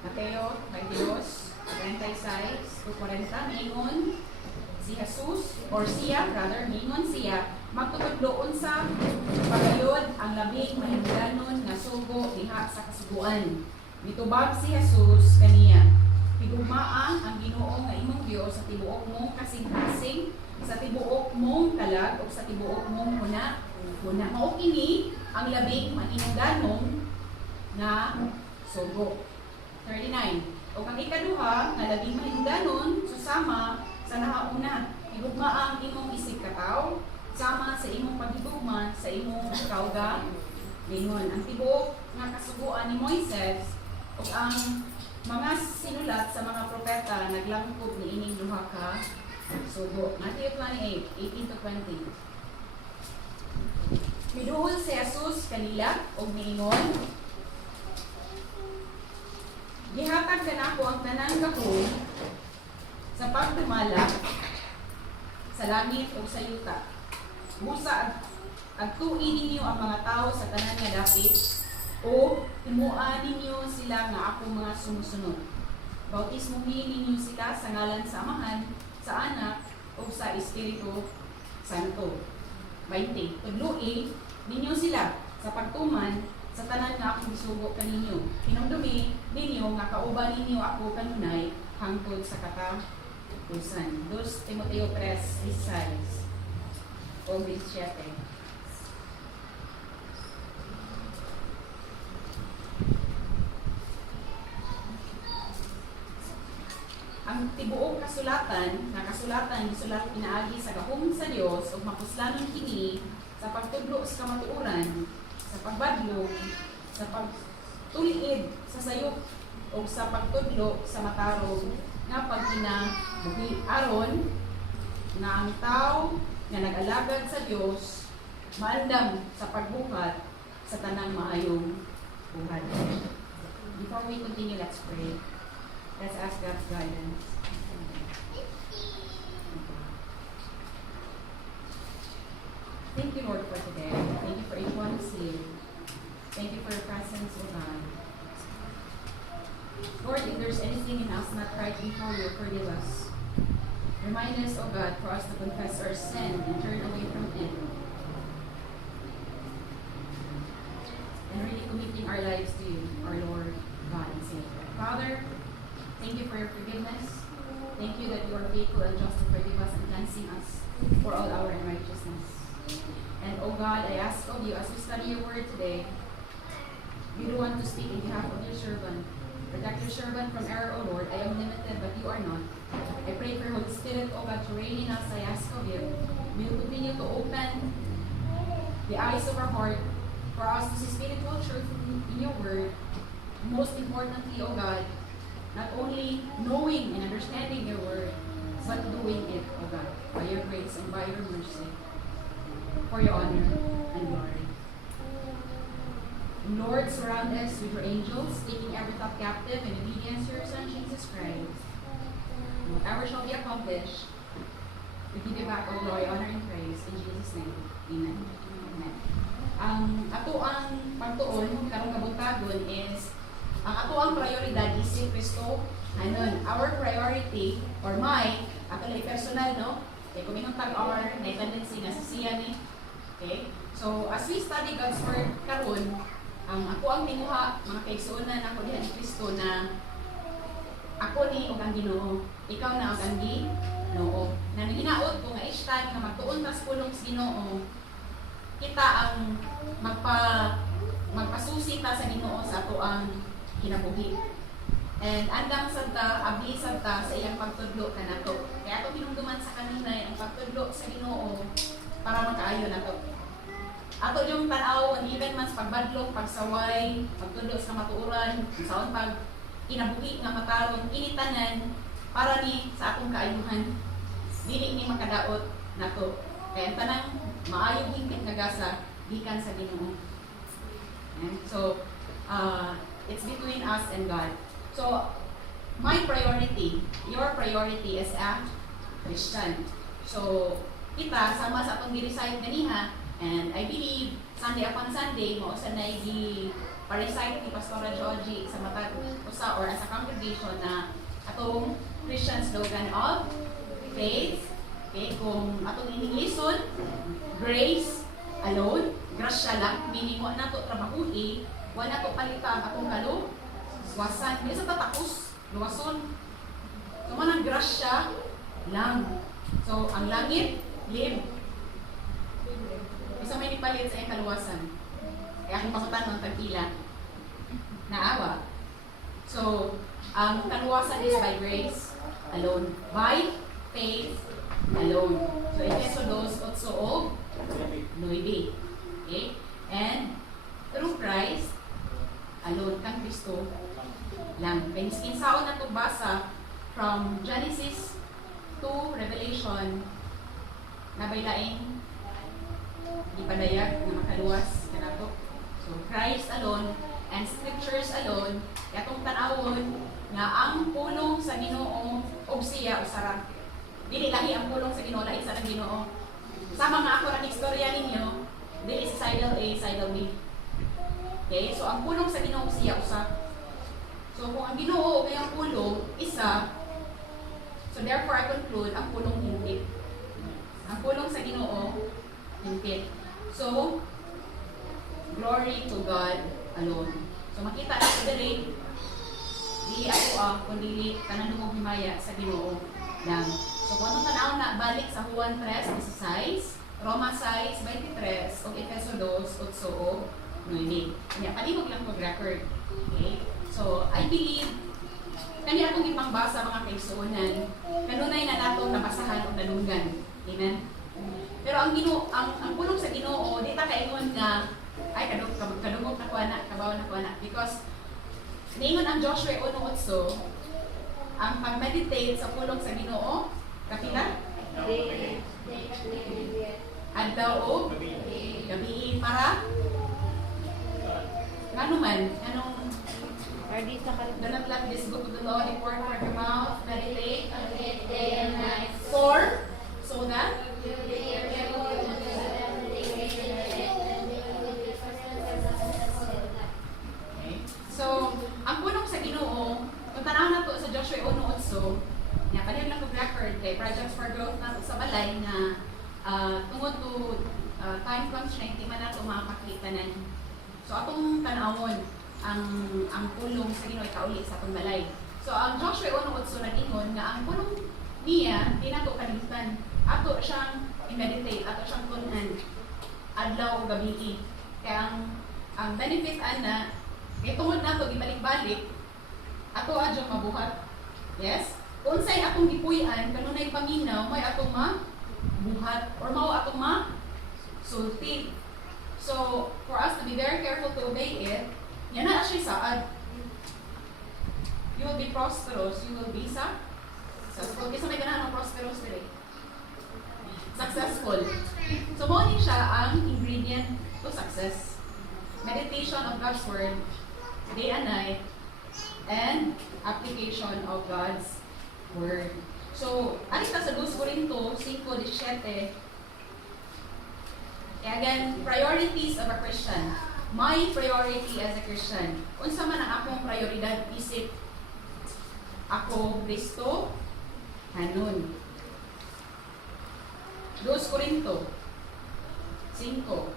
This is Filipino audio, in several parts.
Mateo 22:36-40 mingon si Jesus or siya rather mingon siya magtutudloon sa pagayod ang labing mahingganon nga sugo diha sa kasuguan. Mitubag si Jesus kaniya, higugmaa ang Ginoo nga imong Dios sa tibuok mong kasing-kasing, sa tibuok mong kalag o sa tibuok mong huna. Mao kini ang labing mahingganon nga sugo. 39. O kang ikaduha nga labing mahingganon susama sa nahauna, higugma ang imong isig kataw sama sa imong paghigugma sa imong kauga lingon. Ang tibuok nga kasuguan ni Moises ug ang mga sinulat sa mga propeta naglangkob ni ining duha ka sugo. Matthew 28:18-20. Miduol si Jesus kanila ug miingon, gihatag kanako ang tanan gahom sa pagdumala sa langit o sa yuta. Busa agtuin ninyo ang mga tao sa tanan nga dapit o himuan ninyo sila nga ako mga sumusunod. Bautismuhin ninyo sila sa ngalan sa Amahan, sa Anak o sa Espiritu Santo. 20. Tudluin ninyo sila sa pagtuman sa tanan nga akong gisugo kaninyo. Hinumdumi ninyo nga kauban ninyo ako kanunay hangtod sa katapusan. 2 Timoteo 3:16 o 17. Ang tibuok kasulatan, nga kasulatan gisulat pinaagi sa gahom sa Dios ug mapuslanon kini sa pagtudlo sa kamatuoran, sa pagbadlog, sa pagtuliid sa sayop o sa pagtudlo sa matarong nga pagkinabuhi aron nga ang tao nga nag-alagad sa Dios maandam sa pagbuhat sa tanang maayong buhat. Before we continue, let's pray. Let's ask God's guidance. Thank you, Lord, for today. Thank you for each one who's here. Thank you for your presence, O God. Lord, if there's anything in us not right before you, forgive us. Remind us, O God, for us to confess our sin and turn away from it. And really committing our lives to you, our Lord, God, and Savior. Father, thank you for your forgiveness. Thank you that you are faithful and just to forgive us and cleansing us for all our unrighteousness. And, O God, I ask of you, as we study your word today, you do want to speak in behalf of your servant. Protect your servant from error, O Lord. I am limited, but you are not. I pray for Holy Spirit, O God, to reign in us. I ask of you, may you continue to open the eyes of our heart for us to see spiritual truth in your word. Most importantly, O God, not only knowing and understanding your word, but doing it, O God, by your grace and by your mercy, for your honor and glory. Lord, surround us with your angels, taking every thought captive in obedience to your Son, Jesus Christ. And whatever shall be accomplished, we give you back all glory, honor, and praise. In Jesus' name, amen. Amen. Ang ato ang pagtuon, karong kabuntagon is ang ato ang prioridad is si Kristo. Anon, our priority, or my, ato lang personal, no? Okay, kung minong tag-our, na tendency nga sa siya ni. Okay? So, as we study God's Word karon, ako ang tinuha, mga kaigsuonan ako diha ni Kristo na ako ni og ang Ginoo, ikaw na og ang Ginoo. Na naginaot ko nga each time na magtuon tas pulong sa Ginoo, kita ang magpasusi ta sa Ginoo sa ato ang kinabuhi. And andang santa, abli santa sa iyang pagtudlo kanato. Kaya ato hinungduman sa kanunay ang pagtudlo sa Ginoo para makaayo nato. Ato yung tanaw, even mas pagbadlok, pagsaway, pagtudlo sa matuuran, saon pag kinabuhi nga mataron, initanan para ni sa akong kaayuhan. Dili ni makadaot nato. Kaya tanang maayong hingpit nga gasa gikan sa Ginoo. And so it's between us and God. So my priority, your priority as a Christian. So kita sama sa atong gi-recite ganiha, and I believe Sunday upon Sunday mo sa nay pa-recite ni Pastora Georgie sa matag usa or as a congregation na atong Christian slogan of faith. Okay, kung atong inilison, grace alone, grasya lang, meaning wala na to trabahuin, wala na to palitan atong kaluwasan. Hindi sa tatapos, luwason. So, manang grasya lang. So, ang langit, live. Isa may nipalit sa iyong kaluwasan. Kaya akong pasutan ng tagpila. Naawa. So, ang kaluwasan is by grace alone. By faith alone. So, Efeso 2:8-9. Okay? And, through Christ alone, kang Kristo lang. Kaya saon na ito basa from Genesis to Revelation na baylaing ipadayag na makaluwas kanato. So Christ alone and scriptures alone katong tan-awon nga ang pulong sa Ginoo og siya usara. Dili lahi ang pulong sa Ginoo lahi sa Ginoo. Sama nga ako ra istorya ninyo, dili sa sidal A, sidal B. Okay, so ang pulong sa Ginoo siya usa. So kung ang Ginoo kay ang pulong isa, so therefore I conclude ang pulong hindi. Ang pulong sa Ginoo hindi. So glory to God alone. So makita natin diri di ako kundi tanan mo himaya sa Ginoo lang. So kung anong tanaw na balik sa Juan 3:16, Roma 6:23 ug Efeso 2:8-9. Kanya palihog lang ko record. Okay? So I believe kani akong ipangbasa mga kaigsuonan, kanunay na nato nabasahan o nalunggan. Amen. Pero ang ang pulong sa Ginoo di ta kaingon nga ay kadungog na kuana, kabaw na kuana because niingon ang Joshua 1:8 ang pag-meditate sa pulong sa Ginoo kapila adlaw o gabi para ngano man anong do not let this book of the law depart from your mouth, meditate on it day and night. So that so, ang pulong sa Ginoo, kung tanaw na to sa Joshua 1:8, nga kanil lang kong record kay Projects for Growth na sa balay na tungod to time constraint, di man na ito makapakitanan. So, atong tanawon ang pulong sa Ginoo ikauli sa atong balay. So, ang Joshua 1:8 nag-ingon nga ang pulong niya, di na ito kalimutan. Ato siyang i-meditate, ato siyang tunan, adlaw o gabi. Kaya ang benefit ana, kaya tungod na ito, ibalik-balik, ato adyo mabuhat. Yes? Kung sa'y atong gipuyan, kanunay paminaw, may atong mabuhat, or mao atong masulti. So, for us to be very careful to obey it, yan na siya saad. You will be prosperous, you will be successful. Kasi may ganahan ng prosperous today. Successful. So, mo din siya ang ingredient to success. Meditation of God's Word, day and night, and application of God's Word. So, alis na sa 2 Corinto 5:17. Again, priorities of a Christian. My priority as a Christian. Unsa man ang akong prioridad isip ako Kristo hanon. 2 Corinto 5.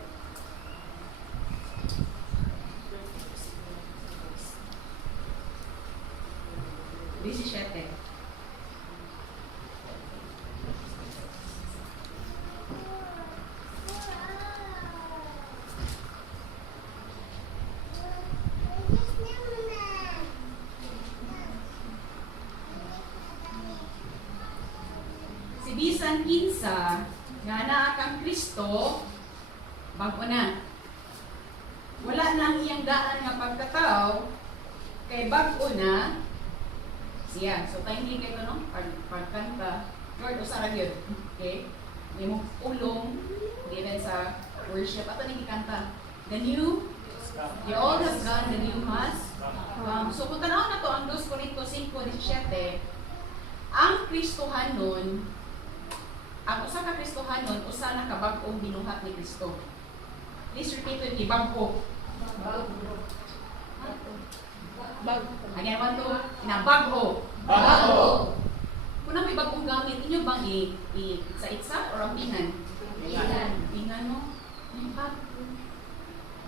Si bisan kinsa nga naa kang Kristo bag-o na. Wala na ang iyang daan nga pagkatao kay bag-o na siya. So tayo hindi kayo no? Pagkanta. Lord, usara yun. Okay? May mong ulong given sa worship. Ato nang ikanta. The old has gone, the new has come. So kung tanaw na to ang 2 Corinto 5:17, ang Kristohanon, ang usa ka Kristohanon, usa na kabag-ong binuhat ni Kristo. Please repeat with me, bag-o. Again, 1, 2, bago. Bago. Kung na may bagong gamit, inyo bang itsa-itsa or ampingan? Ampingan mo? Bago.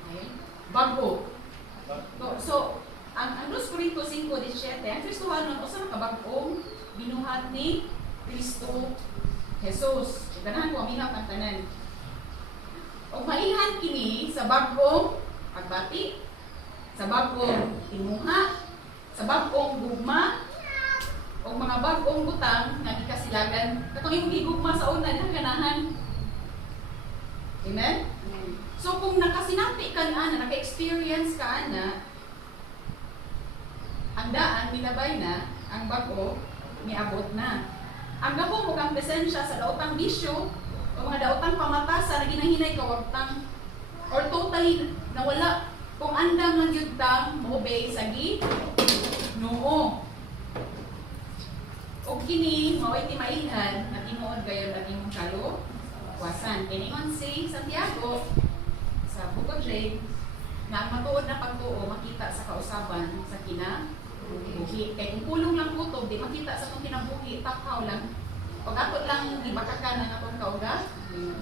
Okay. Bago. So, ang 2 Corintios 5:17, ang Kristohanon, o sa nakabagong binuhat ni Kristo Jesus. Ganahan ko, aminap ang tanan. O mailhan kini sa bagong pagbati, sa bagong timuha, sa bagong gugma, o mga bagong butang nga gikasilagan. Katong yung gigugma sa una, na ganahan. Amen? So kung nakasinati ka na, naka-experience ka na, ang daan, minabay na, ang bago, miabot na. Ang gabo mo kang presensya sa daotang bisyo, o mga daotang pamatasan na ginahinay kawagtang, or totally nawala, kung andang lang yun tang mo-obey sa Ginoo. O kini, maway ti mailhan, na tinuod gayon na imong kaluwasan. Kiningon si Santiago, sa Book of James, na ang matuod na pagtuo makita sa kausaban sa kinabuhi. Kaya kung kulong lang kutob, di makita sa itong kinabuhi, takaw lang. Pag ako lang, di makakanan akong kauga,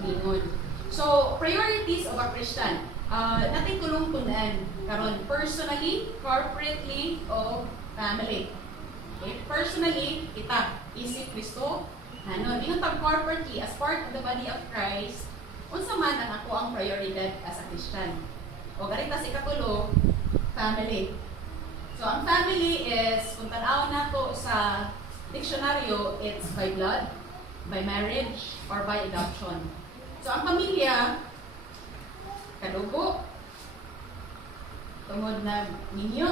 lingon. So, priorities of a Christian. Natin tulong-tunan karon personally, corporately, o family. Okay? Personally, kita, isip Kristo, Ingon tag corporately, as part of the body of Christ, unsa man ang ako ang prioridad as a Christian. O ganita si katulo, family. So ang family is, kung tanaw nato sa diksyonaryo, it's by blood, by marriage, or by adoption. So ang pamilya, kadugo, tungod na ninyo,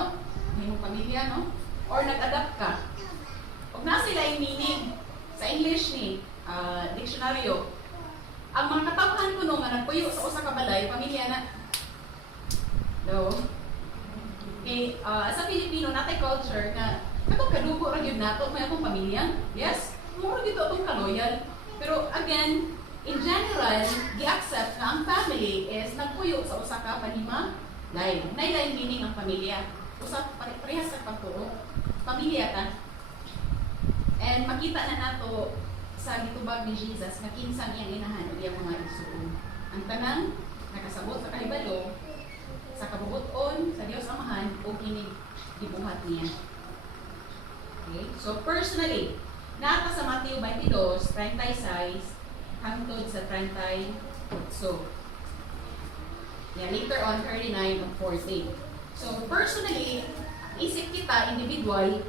inyong pamilya, no? Or nag-adapt ka. Huwag na sila yung meaning sa English ni diksyonaryo. Ang mga katawhan ko nung nagpuyo sa usa ka balay, pamilya na. No? Okay, sa Pilipino, natay culture na katong kadugo ra gyud nato, may akong pamilya. Yes? Muro dito atong kaloyal. Pero again, in general, gi-accept na ang family is nagpuyo sa usa ka panima lain. Nay meaning ang pamilya. Usa parehas sa pagtuo. Pamilya ta. And makita na nato sa gitubag ni Jesus nga kinsang iyang inahan o iyang mga igsuon. Ang tanang nakasabot sa kahibalo, sa kabubuton sa Dios Amahan o kining gibuhat niya. Okay? So personally, nata sa Mateo 22:36 hangtod sa 38. So, later on 39 and 40. So personally, isip kita individual,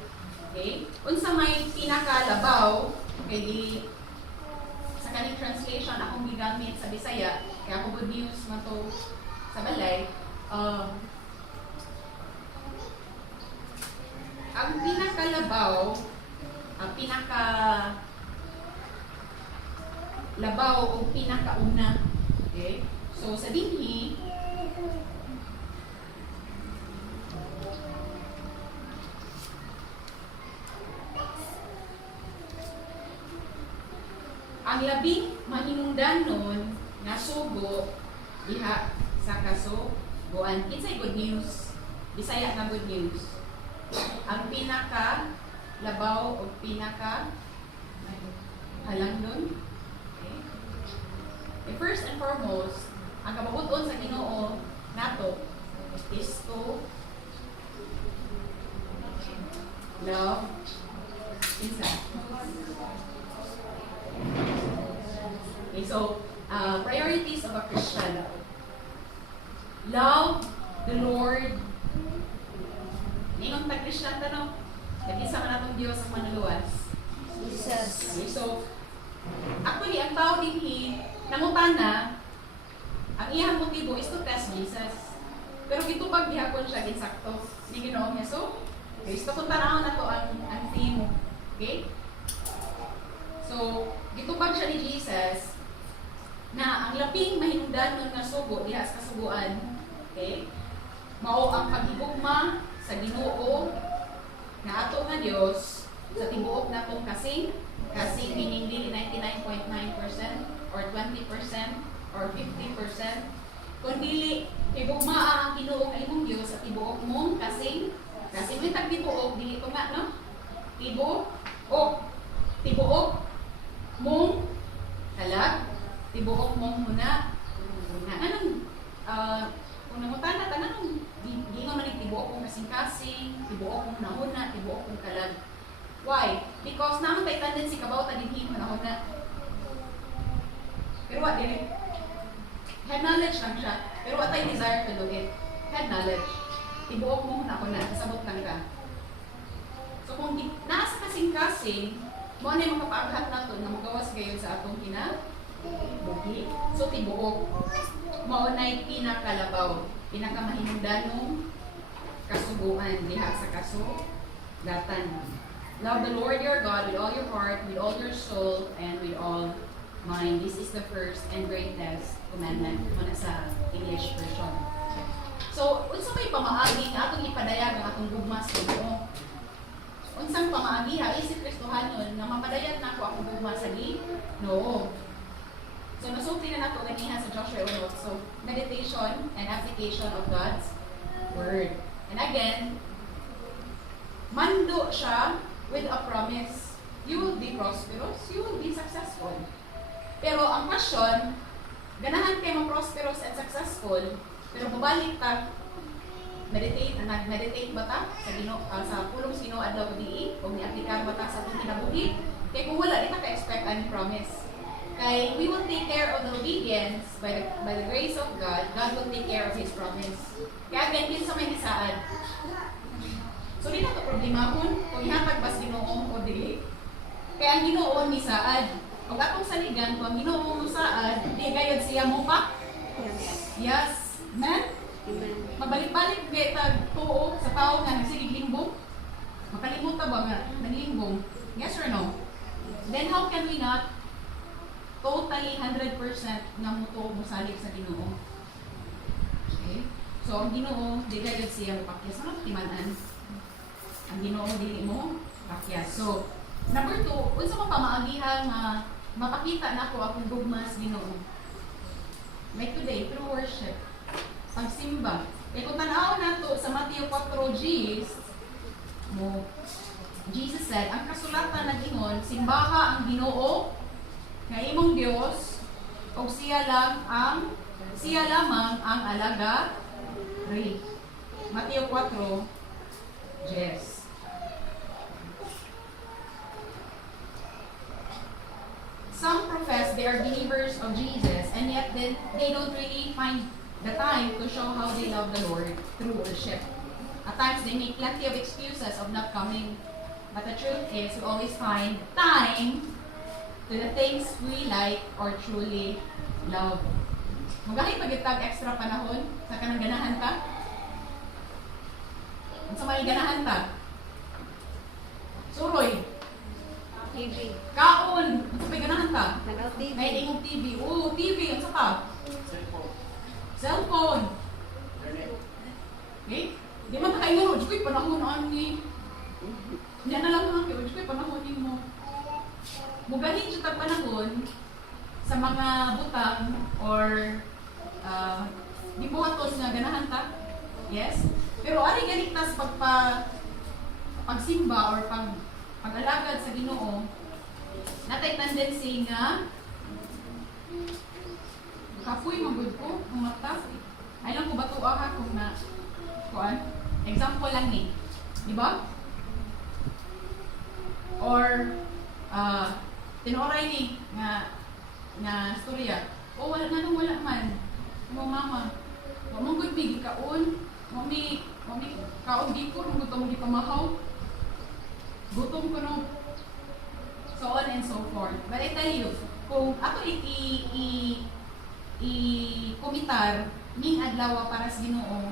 okay? Unsa may pinakalabaw kay sa kaning translation akong gigamit sa Bisaya, kaya ako good news man to sa balay. Ang pinakalabaw, ang pinakalabaw o pinakauna, okay? So sa dinhi, ang labing mahinungdanon nga sugo diha sa kasugoan. Kinsay good news? Bisaya nga good news. Ang pinaka labaw o pinaka halangdon. Okay. First and foremost, ang kababuton sa Ginoo nato is to love inside. Okay, so, priorities of a Christian. Love the Lord. Ningon tag-Christian tanong, nag-isa man atong Diyos ang manuluwas. Jesus. Okay, so, actually, ang tao din nangutana, ang iyang motibo is to test Jesus. Pero gitubag gihapon siya ginsakto ni Ginoong Hesus. Okay, so kung tanaw na to ang theme. Okay? So, gitubag siya ni Jesus na ang laping mahinungdanon nga sugo diha sa kasuguan, okay? Mao ang paghigugma sa Ginoo na ato nga Dios sa tibuok natong kasing meaning dili 99.9% or 20% or 50%, kun dili higugma ang Ginoo nga imong Dios sa tibuok mong kasing Kasi may tagtibuok, di ito nga, no? Tibuok. Tibuok mong kalag. Tibuok mong huna. Anong, kung nangutan na, tanang, di nga man tibuok kong kasing-kasing, tibuok kong nahuna, tibuok kong kalag. Why? Because naman tayo tendency kabaw tagiging manahuna. Pero what, dili? Head knowledge lang siya. Pero what I desire to do it? Head knowledge. Tibuok mo na ako na, kasabot lang ka. So kung nasa kasing-kasing, mo na yung makapaaghat na ito na magawas gayon sa atong kinabuhi. So tibuok. Maunay pinakalabaw, pinakamahinungdanong kasubuan diha sa kasugatan. Love the Lord your God with all your heart, with all your soul, and with all mind. This is the first and greatest commandment muna sa English version. So, unsa may pamaagi nga atong ipadayag ang atong gugma sa Ginoo? Unsang pamaagi ha isip Kristohanon nga mapadayag nako akong gugma sa Ginoo? So, nasukli na nato ganiha sa Joshua 1. So, meditation and application of God's Word. And again, mando siya with a promise. You will be prosperous, you will be successful. Pero ang question, ganahan kayo ma-prosperous and successful, pero babalik ka, nag-meditate ba ta sa sa pulong Ginoo adlaw gabi, o ni-aplikar ba ta sa atong kinabuhi? Kaya kung wala, di ta ka-expect any promise. Kaya we will take care of the obedience by the grace of God. God will take care of His promise. Kaya again, yun sa may nisaad. So, di na ito problemahon kung ihatag ba sa Ginoo o dili. Kaya ang Ginoo ni saad. Kung atong saligan, kung ang Ginoo mo saad, di gayod siya mo pa? Yes. Amen? Mabalik-balik gaya tag tuo sa tao nga nagsigig limbong. Makalimutan ba nga naglimbong? Yes or no? Then how can we not totally 100% nga mutuo mo salig sa Ginoo? Okay? So, ang Ginoo, di gayod siya mo pakyas. Ano timanan? Ang Ginoo dili mo pakyas. So, number 2, unsa man pamaagihan nga mapakita nako akong gugma sa Ginoo? Like today, through worship, pagsimba. Kaya kung tanaw nato sa Mateo 4:10, Jesus said, ang kasulatan na gingon, simbaha ang Ginoo nga imong Dios o siya lamang ang alaga ri. Mateo 4:10. Some profess they are believers of Jesus, and yet they don't really find the time to show how they love the Lord through worship. At times, they make plenty of excuses of not coming. But the truth is, we always find time to the things we like or truly love. Magaling pag-itag extra panahon sa kanang ganahan ka? Sa may ganahan ka? Suroy. TV. Kaon. Sa may ganahan ka? Nagaw TV. May ingong TV. Oo, TV. Ang sa pa? Cellphone. Okay? Di man kayo, Diyos ko'y panahon ani. Yan na lang mga kayo, Diyos ko'y panahonin mo. Mugahin siya tag panahon sa mga butang or di buhaton nga ganahan ta. Yes? Pero ari ganit tas pagsimba or pag-alagad sa Ginoo, natay tendency nga kapoy magud ko kung mata. Ay lang ko batua ha kung na kuan. Example lang ni. Di ba? Or tinuray ni nga storya. O wala man. Mo mama. Wa mo gud mi gikaon. Mami kaon di ko nung gutom di pamahaw. Gutom ko no. So on and so forth. But I tell you, kung ato i-kumitar ning adlaw para sa Ginoo,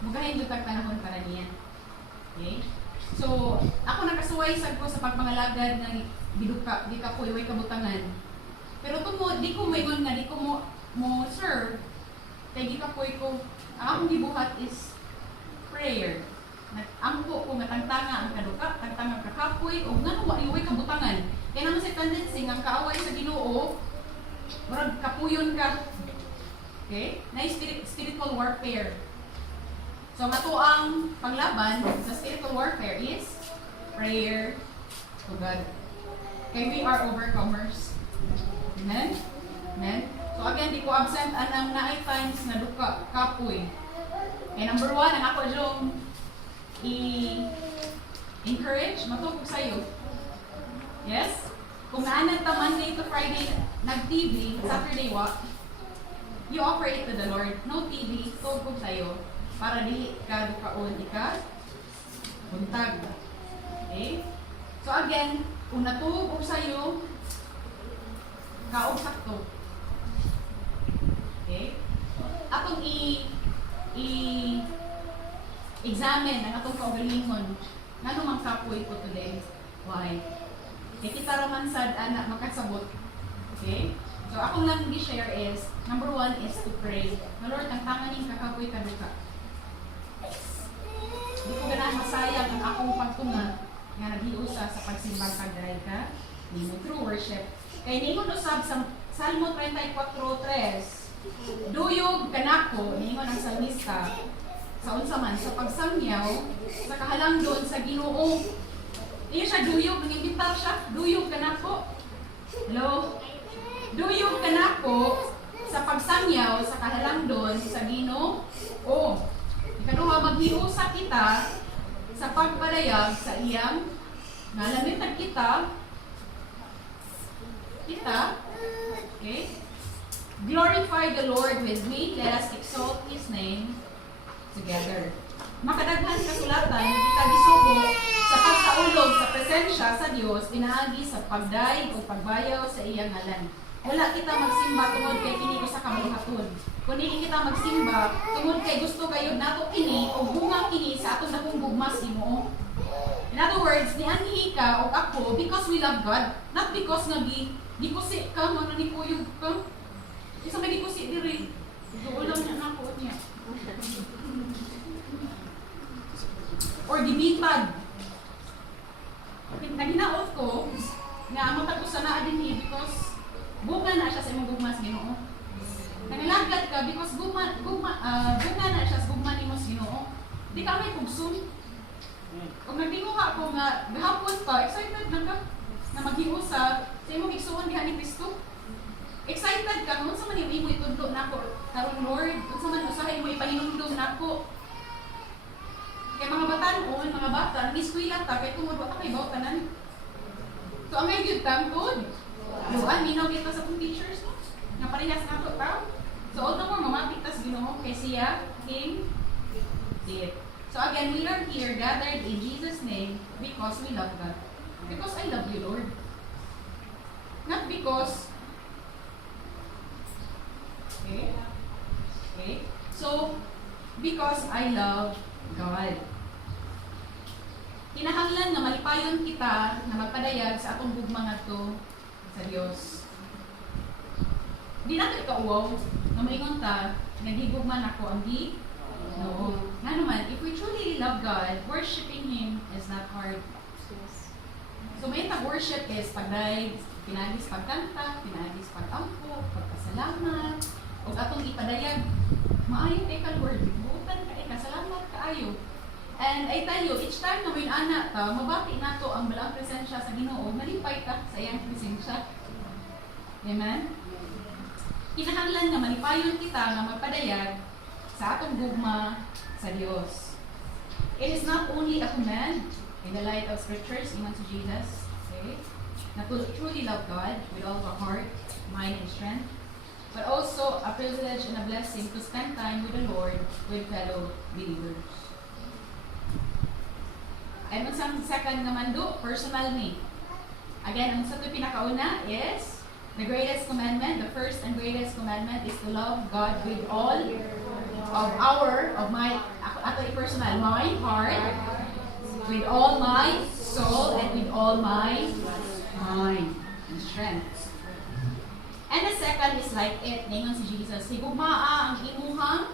mugahin jud tag panahon para niya. Okay? So, ako nakasuway sad ko sa pagpangalagad ng di ka po iway kabutangan. Pero tumo di ko moingon nga di ko mo serve kay di ka po ko ang akong gibuhat is prayer. Nag-angko ko matangtanga ang kaduka, tangtanga kakapoy o ngano wa iway kabutangan. Kaya naman sa tendency nga kaaway sa Ginoo, murag kapuyon ka. Okay? Na spiritual warfare. So So, mato ang panglaban sa spiritual warfare is prayer to God. Kaya we are overcomers. Amen? Amen? So again, di ko absent anang naay times na duka, kapoy. Kaya number 1, ang ako diyong i-encourage, matupog sa'yo. Yes? Kung naanan ta Monday to Friday, nag-TV, Saturday walk, you offer it to the Lord. No TV, tugog sa'yo. Para dili ka dukaon, buntag. Okay? So again, kung natugog sa'yo, kaog sakto. Okay? Atong i-examine ang atong kaugalingon. Ngano man kapoy ko today? Why? Kaya kita raman sad anak makasabot. Okay? So akong lang i-share is, number 1 is to pray. Na Lord, ang tanganing kakapoy kaduka. Di ko ganahan masayang ang akong pagtunga nga naghiusa sa pagsimbang kagay ka, nimo through worship. Kay ningon usab sa Salmo 34:3, duyog kanako, ningon ang salmista, sa unsa man sa pagsangyaw, sa kahalangdon sa Ginoo. Iya siya duyog, nang-imbitar siya, duyog kanako. Hello? Duyog kanako sa pagsangyaw, sa kahalangdon sa Ginoo. Ikaduha, maghiusa kita sa pagpadayag sa iyang nalamitan kita, okay? Glorify the Lord with me, let us exalt His name together. Makadaghan kasulatan, kita gisugo sa pagsaulog sa presensya sa Dios, pinaagi sa pagdaig o pagbayaw sa iyang ngalan. Wala kita magsimba tungod kay kini usa ka buhaton. Kung hindi kita magsimba tungod kay gusto kayo nato kini o bungang kini sa atong dakong gugmas Ginoo. In other words, nianhi ka o ako because we love God, not because nga gikusi ka, mga nikuyog ka. Isa may gikusi diri. Duulam niya na ako niya. Or gibitad. Naginaot ko nga ang matag ko sana din because bunga na siya sa imong gugmas Ginoo. Nangilagad ka because bunga na siya sa gugma nimo sa Ginoo. Di ka may pugsun. Kung nagtinguha ko nga gahapon pa, excited na ka na maghiusa sa imong igsuon diha ni Kristo. Excited ka kung sa man imo itudlo nako karon Lord, kung sa man usahay mo ipahinumdum nako. Kay mga batan-on, mga bata, nag-eskwela ta kay tungod wa ta kay bawtanan. So ang may gyud tangkod. Luan minaw kita sa pong teachers no. Nga parehas nato ta. So all the more mamati tas Ginoo kay siya King David. So again, we are here gathered in Jesus' name because we love God. Because I love you, Lord. Not because okay. So because I love God. Kinahanglan nga malipayon kita na magpadayag sa atong gugma ngadto sa Dios. Di nato ikauwaw nga maingon ta naghigugman ako ang no. Nga naman, if we truly love God, worshiping Him is not hard. So may worship is pagday, pinagis pagkanta, pinagis pagampo, pagpasalamat, o atong ipadayag, maayo kay ka Lord, buutan ka salamat kaayo. And I tell you, each time na may anak ta, mabati nato ang balang presensya sa Ginoo, malipay ta sa iyang presensya. Amen? Kinahanglan nga malipayon kita nga magpadayag sa atong gugma sa Dios. It is not only a command in the light of scriptures, iman si Jesus, okay, na to truly love God with all our heart, mind, and strength, but also a privilege and a blessing to spend time with the Lord with fellow believers. Ay mo sa second naman do, personal me. Again, ang sa ito pinakauna is the greatest commandment, the first and greatest commandment is to love God with all of my, ato personal, my heart, with all my soul, and with all my mind and strength. And the second is like it, ningon si Jesus, higugmaa ang imuhang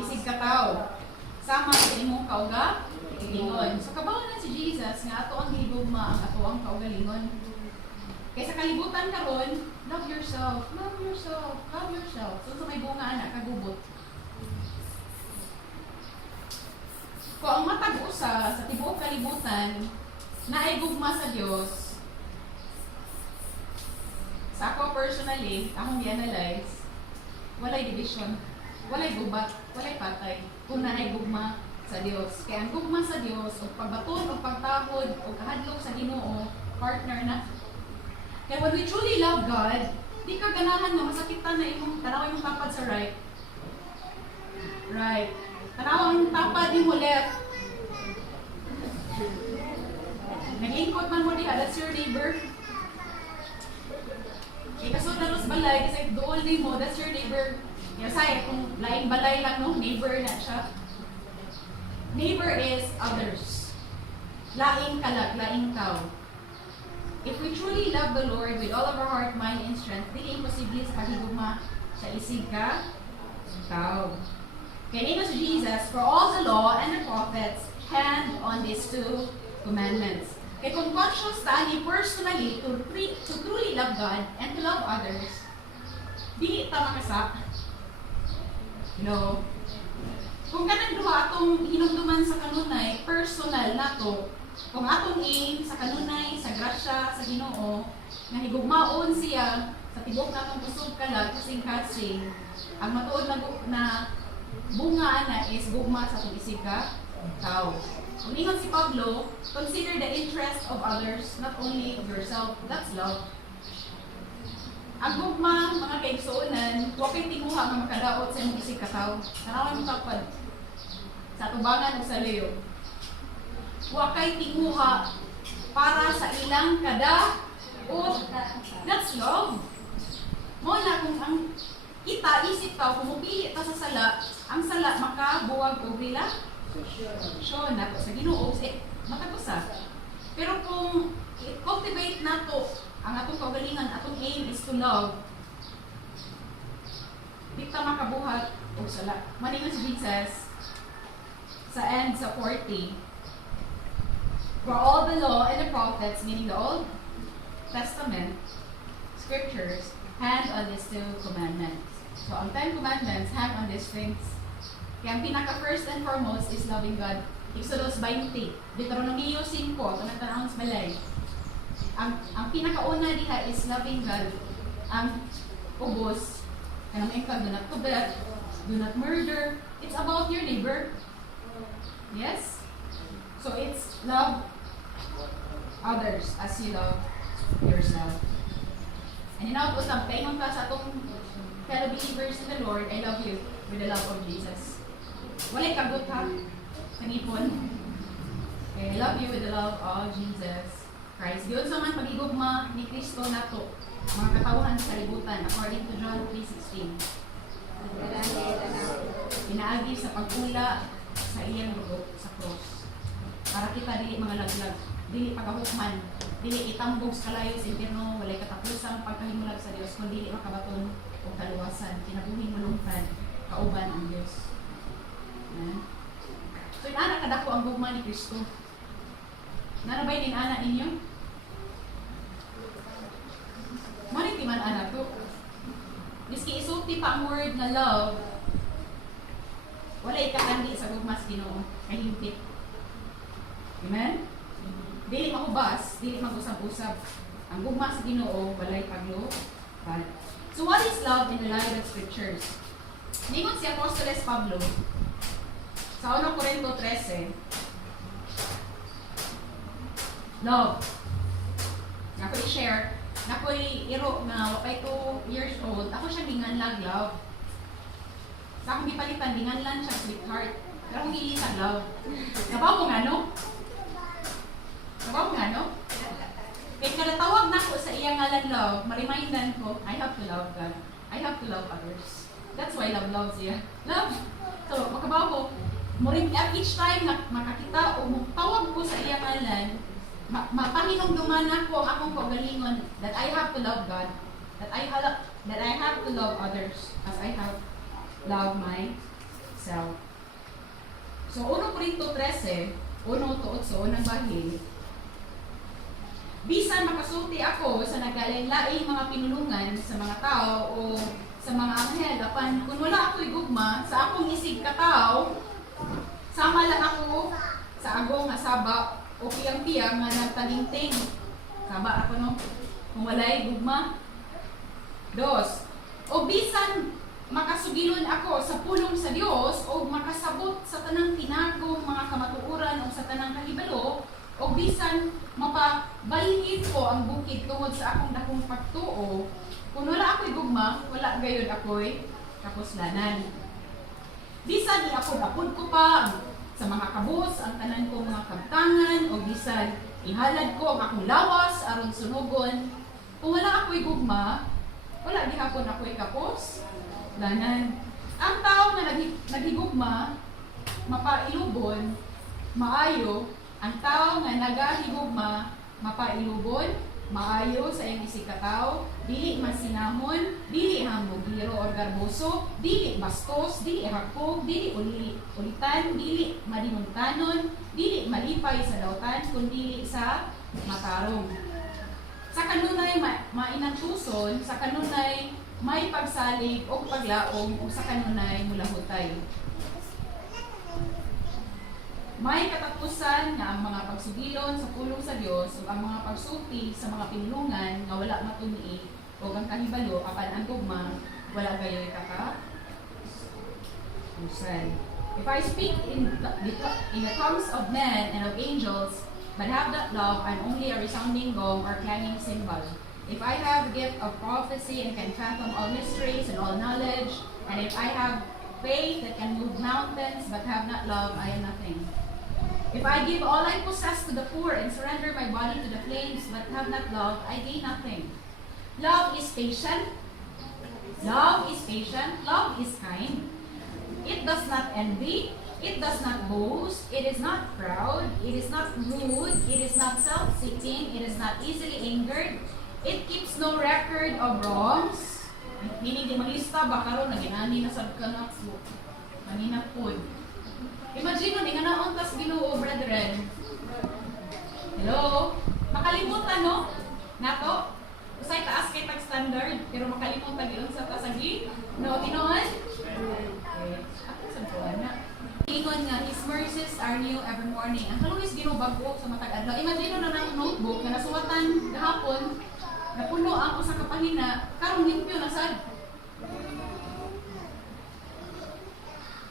isig kataw, sama sa imong kauga, lingon. So kabawanan si Jesus nga ato ang higugma ang ato ang kaugalingon. Kaya sa kalibutan karon, love yourself, love yourself, love yourself. So sa may bunga anak kagubot. So ang matag usa sa tibuok kalibutan naay gugma sa Dios. Sa ako personally, akong i-analyze, walay division, walay gubat, walay patay kung naay gugma sa Dios. Kaya ang gugma sa Dios, o pagbaton, o pagtahod, o kahadlok sa Ginoo, partner na. Kaya when we truly love God, di ka ganahan nga masakitan na imong tanaw imong tapad sa right. Right. Tanaw ang tapad imong left. Nag-lingkod man mo diha, that's your neighbor. Ikasod na los balay, kasi doon din mo, that's your neighbor. Yung say, kung laing balay lang, no, neighbor na siya. Neighbor is others. Laing kalag, laing tao. If we truly love the Lord with all of our heart, mind, and strength, di imposible sa kahigugma sa isig ka, tao. Kaya name si Jesus, for all the law and the prophets hand on these two commandments. Kaya kung conscious tani personally to truly love God and to love others, di ta makasak. No. Kung kanang duha atong hinumduman sa kanunay, personal nato, kung atong aim sa kanunay, sa grasya, sa Ginoo, nga higugmaon siya sa tibok natong kusog kalag, kasing-kasing, ang matuod na bunga na is gugma sa atong isig ka, tao. Kung ingon si Pablo, consider the interest of others, not only of yourself. That's love. Ang gugma, mga kaigsuonan, huwag kayong tinguha nga makadaot sa imong isig ka, tao. Tanawan mo tapad sa tubangan o sa leyo. Huwag kay tinguha para sa ilang kada o that's love. Mo na kung ang kita isip ka kung mupili ta sa sala, ang sala makabuwag og relasyon nato sa Ginoo matagusa. Pero kung cultivate nato ang atong kaugalingan, atong aim is to love, di ta makabuhat og sala. Maningon si Jesus sa end sa 40. For all the law and the prophets, meaning the Old Testament scriptures, hand on these two commandments. So, ang 10 commandments hand on these things. Kaya ang pinaka-first and foremost is loving God. Exodus 20, Deuteronomio 5, tumatanahon sa balay. Ang pinakauna diha is loving God. Ang ubos, kanang ikaw, do not covet, do not murder. It's about your neighbor. Yes? So, it's love others as you love yourself. And inaut-usap, kaingon ka sa atong fellow believers in the Lord, I love you with the love of Jesus. Walay kagot ha, nangipon. Okay, I love you with the love of Jesus Christ. Diyon sa man pag-igugma ni Kristo nato, mga katawhan sa kalibutan, according to John 3:16. Inaagi sa pagpula sa iyang dugo sa cross. Para kita dili mga laglag, dili pagahukman, dili itambog sa kalayo sa impierno, walay katapusang pagkahimulag sa Dios, kundi dili makabaton o kaluwasan, kinabuhing malungkad, kauban ang Dios. So inana kadako ang gugma ni Kristo. Nanabay din ana ninyo? Maniti man ana to. Miski isulti pa ang word na love, walay kakandi sa gugma sa Ginoo, kahimpit. Amen? Dili mahubas, dili mag-usab-usab. Ang gugma sa Ginoo, walay paglubad. So what is love in the light of scriptures? Ningon si Apostoles Pablo sa 1 Corinto 13. Love. Ako i-share, ako i-iro na wakay 2 years old, ako siya dinganlag love. Sa akong gipalitan, dinganlan siya sweetheart. Pero akong ilisag love. Nabaw mo nga, no? Nabaw mo nga, no? Kaya kada tawag na ko sa iyang ngalan love, ma-remindan ko, I have to love God. I have to love others. That's why love loves you. Love. So, makabaw ko, each time na makakita o tawag ko sa iyang ngalan, mapahinumduman ako ang akong kaugalingon that I have to love God, that I have to love others as I have loved myself. So, 1 Corinto 13, 1-8, unang bahid, bisan makasulti ako sa nagalain-laing mga pinulungan sa mga tao o sa mga anghel, apan kung wala ako'y gugma sa akong isig katao, Sama lang ako sa agong nga saba o piyang-piyang nga nagtalingting. Saba ako no? Kung walay gugma. Dos. O bisan makasugilon ako sa pulong sa Dios o makasabot sa tanang tinagong mga kamatuoran o sa tanang kahibalo o bisan mapabalhin ko ang bukid tungod sa akong dakong pagtuo. Kung wala ako'y gugma, wala gayon ako'y kapuslanan. Bisan iapod-apod ko pa sa mga kabus ang tanan kong mga kabtangan o bisan ihalad ko ang akong lawas aron sunugon. Kung wala ako'y gugma, wala gihapon ako'y kapos lanan. Ang tao nga naghigugma mapailubon maayo. Ang tao nga nagahigugma mapailubon maayo sa iyang isikataw, dili masinamon, dili hamugiro or garboso, dili bastos, dili hakog, dili ulitan, dili madimuntanon, dili malipay sa dautan, kundi sa matarong. Sa kanunay mainatuson, sa kanunay may pagsalig o paglaom, o sa kanunay mulahutay. May katapusan nga ang mga pagsugilon sa pulong sa Dios ug ang mga pagsulti sa mga pinulungan nga wala matuni o ang kahibalo apan ang gugma wala gayoy katapusan. If I speak in the tongues of men and of angels but have not love, I'm only a resounding gong or clanging cymbal. If I have the gift of prophecy and can fathom all mysteries and all knowledge, and if I have faith that can move mountains but have not love, I am nothing. If I give all I possess to the poor and surrender my body to the flames but have not love, I gain nothing. Love is patient. Love is patient. Love is kind. It does not envy. It does not boast. It is not proud. It is not rude. It is not self-seeking. It is not easily angered. It keeps no record of wrongs. Meaning di malista ba karon naginani na sad ka na po. Manina pod. Imagine mo, nga naon tas Ginoo, brethren. Hello? Makalimutan, no? Nato? Usay taas kay tag-standard, pero makalimutan yun sa tasagi. No, tinoon? Okay. Ako sa buwan na. Ingon nga, His mercies are new every morning. Ang kalungis Ginoo bago sa matag adlaw. Imagine mo na ng notebook na nasuwatan gahapon, napuno ang usa ka pahina, karon limpyo na sad.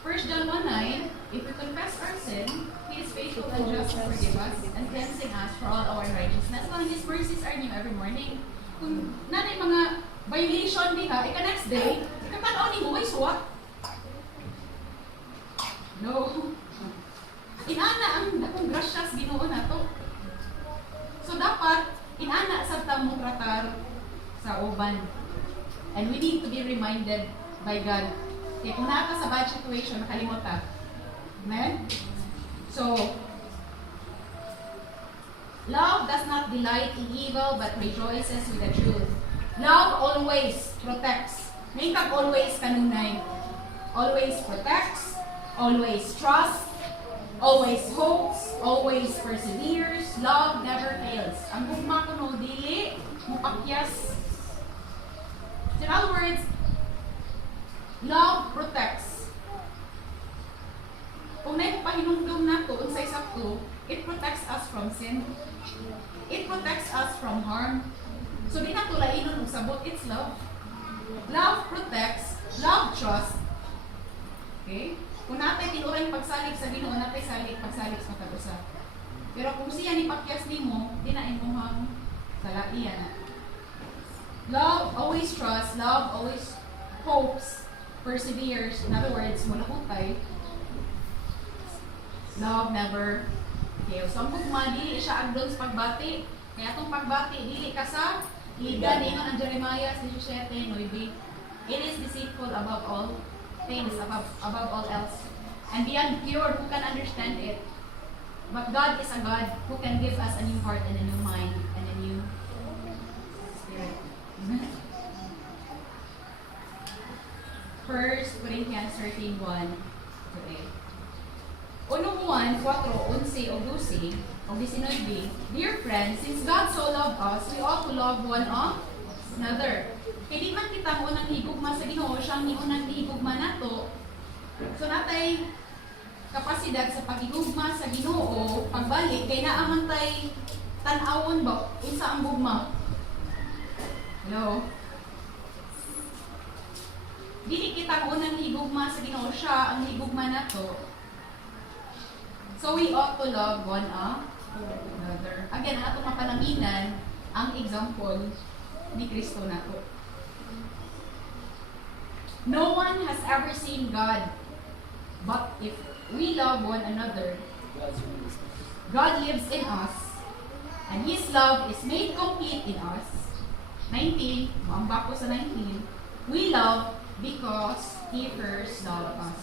1 John 1:9, if we confess our sin, He is faithful and just to forgive us and cleansing us for all our righteousness. While His mercies are new every morning. Kung nanay mga violation diha, next day, ikatanaw ni mo, ay suwat. No. Inana ang dakong gracias Ginoo nato. So dapat, inana sa tamong tratar sa uban. And we need to be reminded by God. Kaya kung naka sa bad situation, nakalimot ka. Amen? So, love does not delight in evil but rejoices with the truth. Love always protects. May kag always kanunay. Always protects, always trusts, always hopes, always perseveres. Love never fails. Ang gugma ko no, dili, mupakyas. In other words, love protects. Kung may pahinumdum na to, unsay sakto, it protects us from sin. It protects us from harm. So di na tulainon og sabot, it's love. Love protects, love trusts. Okay? Kung natay tinuray pagsalig sa Ginoo, natay pagsalig sa matag-usa. Pero kung siya ni pakyas nimo, di na imuhang salaian. Love always trusts, love always hopes, perseveres. In other words, mulahutay. Love never fails. So, ang gugma, dili siya agdon sa pagbati. Kaya itong pagbati, dili ka sa liga ningon ang Jeremiah 17:9. It is deceitful above all things, above all else. And beyond cure, who can understand it? But God is a God who can give us a new heart and a new mind and a new spirit. Amen. 1 Corinthians 13:1 to 8. Unong 1, 4, 11, o 12, o 19, dear friends, since God so loved us, we ought to love one another. Kaya di man kita unang higugma sa Ginoo, siyang ni unang higugma nato. So natay kapasidad sa pagigugma sa Ginoo pagbalik kay naa tay tan-awon ba unsa ang gugma. Hello. Dili kita unang higugma sa Ginoo, siya ang higugma nato. So we ought to love one another. Again, ang atong mapananginan ang example ni Kristo nato. No one has ever seen God, but if we love one another, God lives in us, and His love is made complete in us. 19, maambak ko sa 19, we love because He first loved us.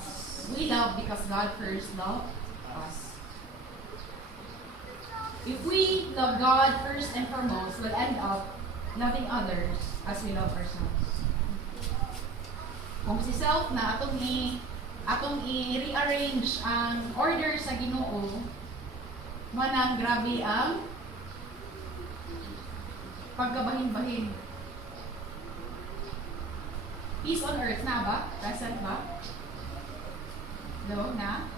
We love because God first loved us. If we love God first and foremost, we'll end up loving others as we love ourselves. Kung si self na atong i-rearrange ang order sa Ginoo, manang grabe ang pagkabahin-bahin. Peace on earth na ba? Present ba? No, na?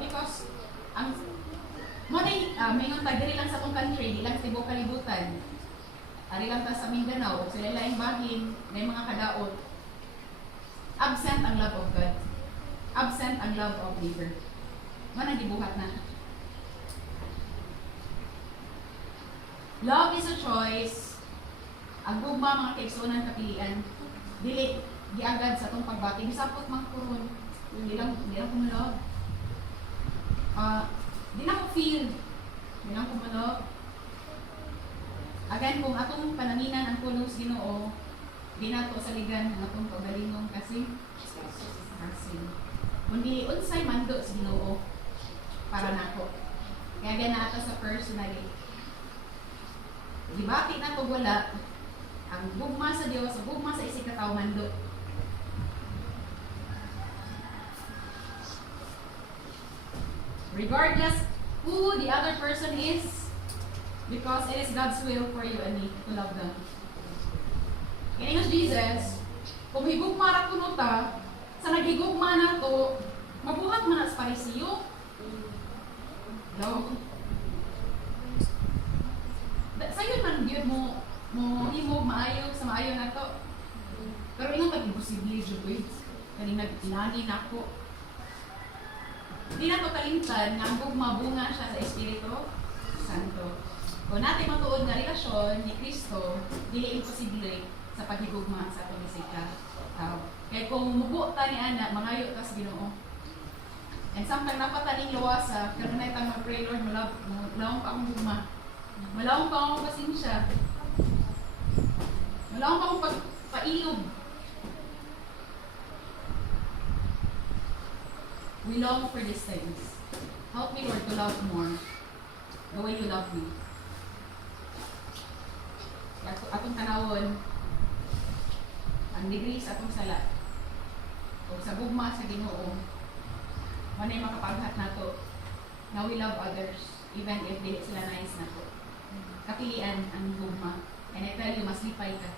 Because, ang mayon diri lang sa tong country, di lang sa tibuok kalibutan. Ari lang ta sa Mindanao, sila laing bahin, may mga kadaot. Absent ang love of God. Absent ang love of neighbor. Manang gibuhat na. Love is a choice. Ang gugma mga kaigsunan kapilian. Dili giagad sa tong pagbati. Bisapot man kuron. Di lang ko love. Di na ko feel. Di lang ko love. Again, kung atong pananginan ang puno sa Ginoo, di nato saligan ang atong pagalingon kasi kundi unsay mando sa Ginoo para nako. Kaya ganata sa personally. Gibati na to wala ang gugma sa Dios, ang gugma sa isig katawo mando. Regardless who the other person is, because it is God's will for you and me to love them. In English, Jesus, kung higugma ra kuno ta, sa naghigugma na to, mabuhat man as parisiyo. No. Sayon man gyud mo himo maayo sa maayo na to. Pero ingon pag imposible jud ko. Kani nagilani nako. Di na to kalimtan nga ang gugma bunga siya sa Espiritu Santo. Kung natin matuod nga relasyon ni Kristo, dili imposible sa paghigugma sa atong bisita. Kaya kung mubo ta ni ana, mangayo ta sa Ginoo. And samtang napataning luwasa, kanunay ta mag-pray, Lord, malawang pa akong gugma. Malawang pa akong pasensya. Malawang pa akong pagpailog. We long for these things. Help me, Lord, to love more the way you love me. Atong tanawon, ang degree sa atong sala, o sa gugma sa Ginoo, manay makapaghat nato na we love others, even if dili sila nice nato. Kapilian ang gugma. And I tell you, maslipay ka.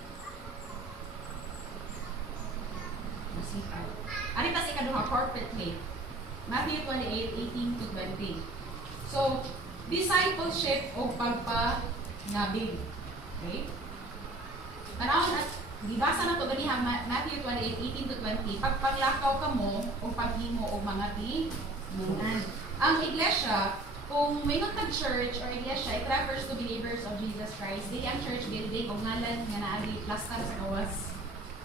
Maslipay. Arita sa ikaduha, corporately. Matthew 28:18 to 20. So, discipleship o pagpanabig. Okay? Tanawon at gibasa na to ganiha Matthew 28:18 to 20. Pagpanglakaw ka mo o paghimo o mga tinunan. Ang iglesia, kung may nagtag-church or iglesia, it refers to believers of Jesus Christ. Dili ang church building o ngalan nga naagi plastar sa gawas.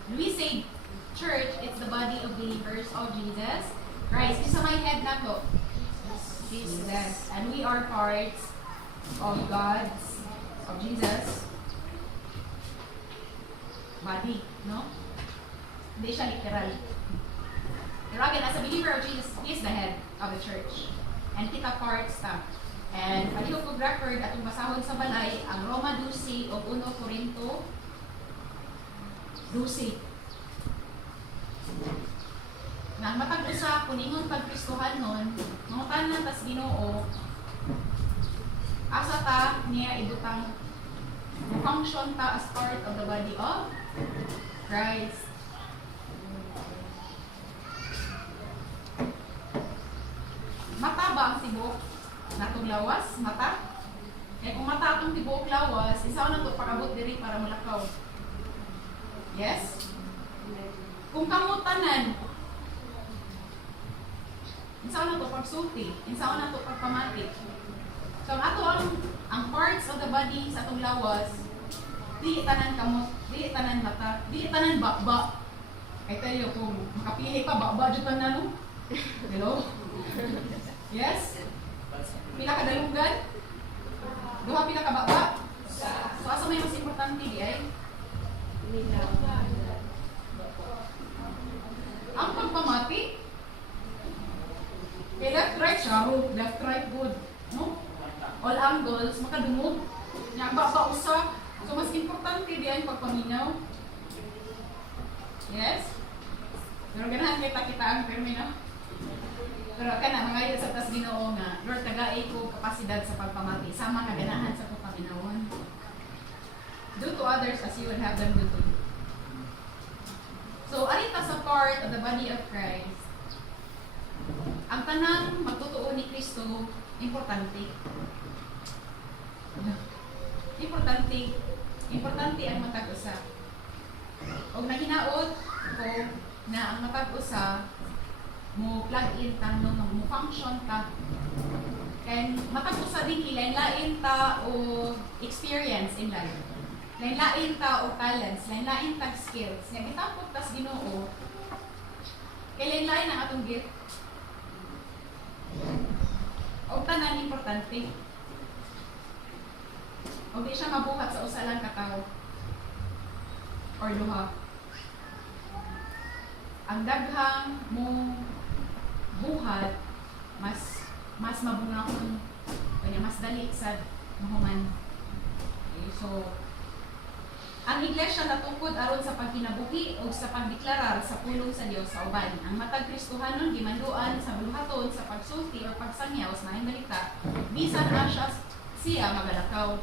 When we say church, it's the body of believers of Jesus Christ. Isa may head na to. Jesus. And we are parts of Jesus body, no? Hindi siya literal. Pero again, as a believer of Jesus, He is the head of the church. And kita parts ta. And palihog kong record atong basahon sa balay, ang Roma 12 o 1 Corinto 12. Nang matag-usa, kuningon pagkristohanon, mga tanan tas Ginoo, asa ta niya ibutang function ta as part of the body of Christ. tibuok natong lawas, mata. Kaya kung mata atong tibuok lawas, isaw na to pakabot diri para malakaw. Yes? Kung kamutanan, isaw na to pagsulti, isaw na to pagpamati. So ang parts of the body sa atong lawas, di tanan kamot, di tanan mata, di tanan bakba. I tell you, kung makapili pa, bakba dyan na no? Hello? Yes? Pila ka dalunggan? Duha pila ka bakba? So asa may mas importante di ay? Ang pagpamati, left, right, sharp, left, right, good. No? All angles, makadungog. Yang bakba usa. So mas importante di ay pagpaminaw. Yes? Pero ganahan kita ang termino. Pero kana mga sa tas Ginoo nga, Lord tagaay ko kapasidad sa pagpamati. Sama ka ganahan sa pagpaminawon. Do to others as you would have them do to you. So, anita sa part of the body of Christ, ang tanang magtutuo ni Kristo, importante. Importante ang matag-usa. O nahinaot ko na ang matag-usa, mo plug in ta, no, mo function ta. And matag-usa din lain-lain ta o experience in life. Lain-lain ta o talents, lain-lain ta skills. Nga gitapot tas Ginoo, kay lain-lain ang atong gift. O tanan importante. O di siya mabuhat sa usa lang ka tawo or duha. Ang daghang mo buhat mas mabungahon kanya mas dali sad mahuman. Okay, so ang iglesia natungkod aron sa pagkinabuhi o sa pagdeklarar sa pulong sa Dios sa uban. Ang matag Kristohanon gimanduan sa buluhaton sa pagsulti o pagsangyaw sa maayong balita bisan asya siya magalakaw.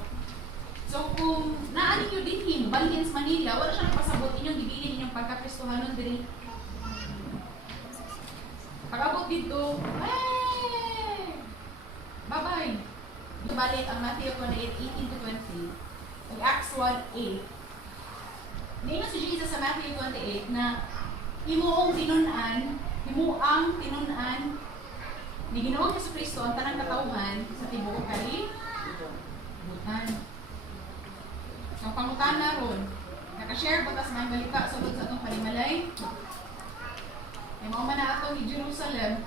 So kung naani nyo dinhin balhin sa Manila, wala siya nagpasabot inyong gibilin inyong pagka-Kristohanon diri. Pag-abot dito, hey! Bye-bye! Balik ang Matthew 28:18-20 o Acts 1:8. Ngayon si Jesus sa Matthew 28 na himuang tinunan ni Ginoong Jesucristo ang tanang katawhan sa tibuok kalibutan. So pangutana ron, nakashare ba ta sa mga balita sugod sa atong panimalay? Ay mao man na ato ni Jerusalem.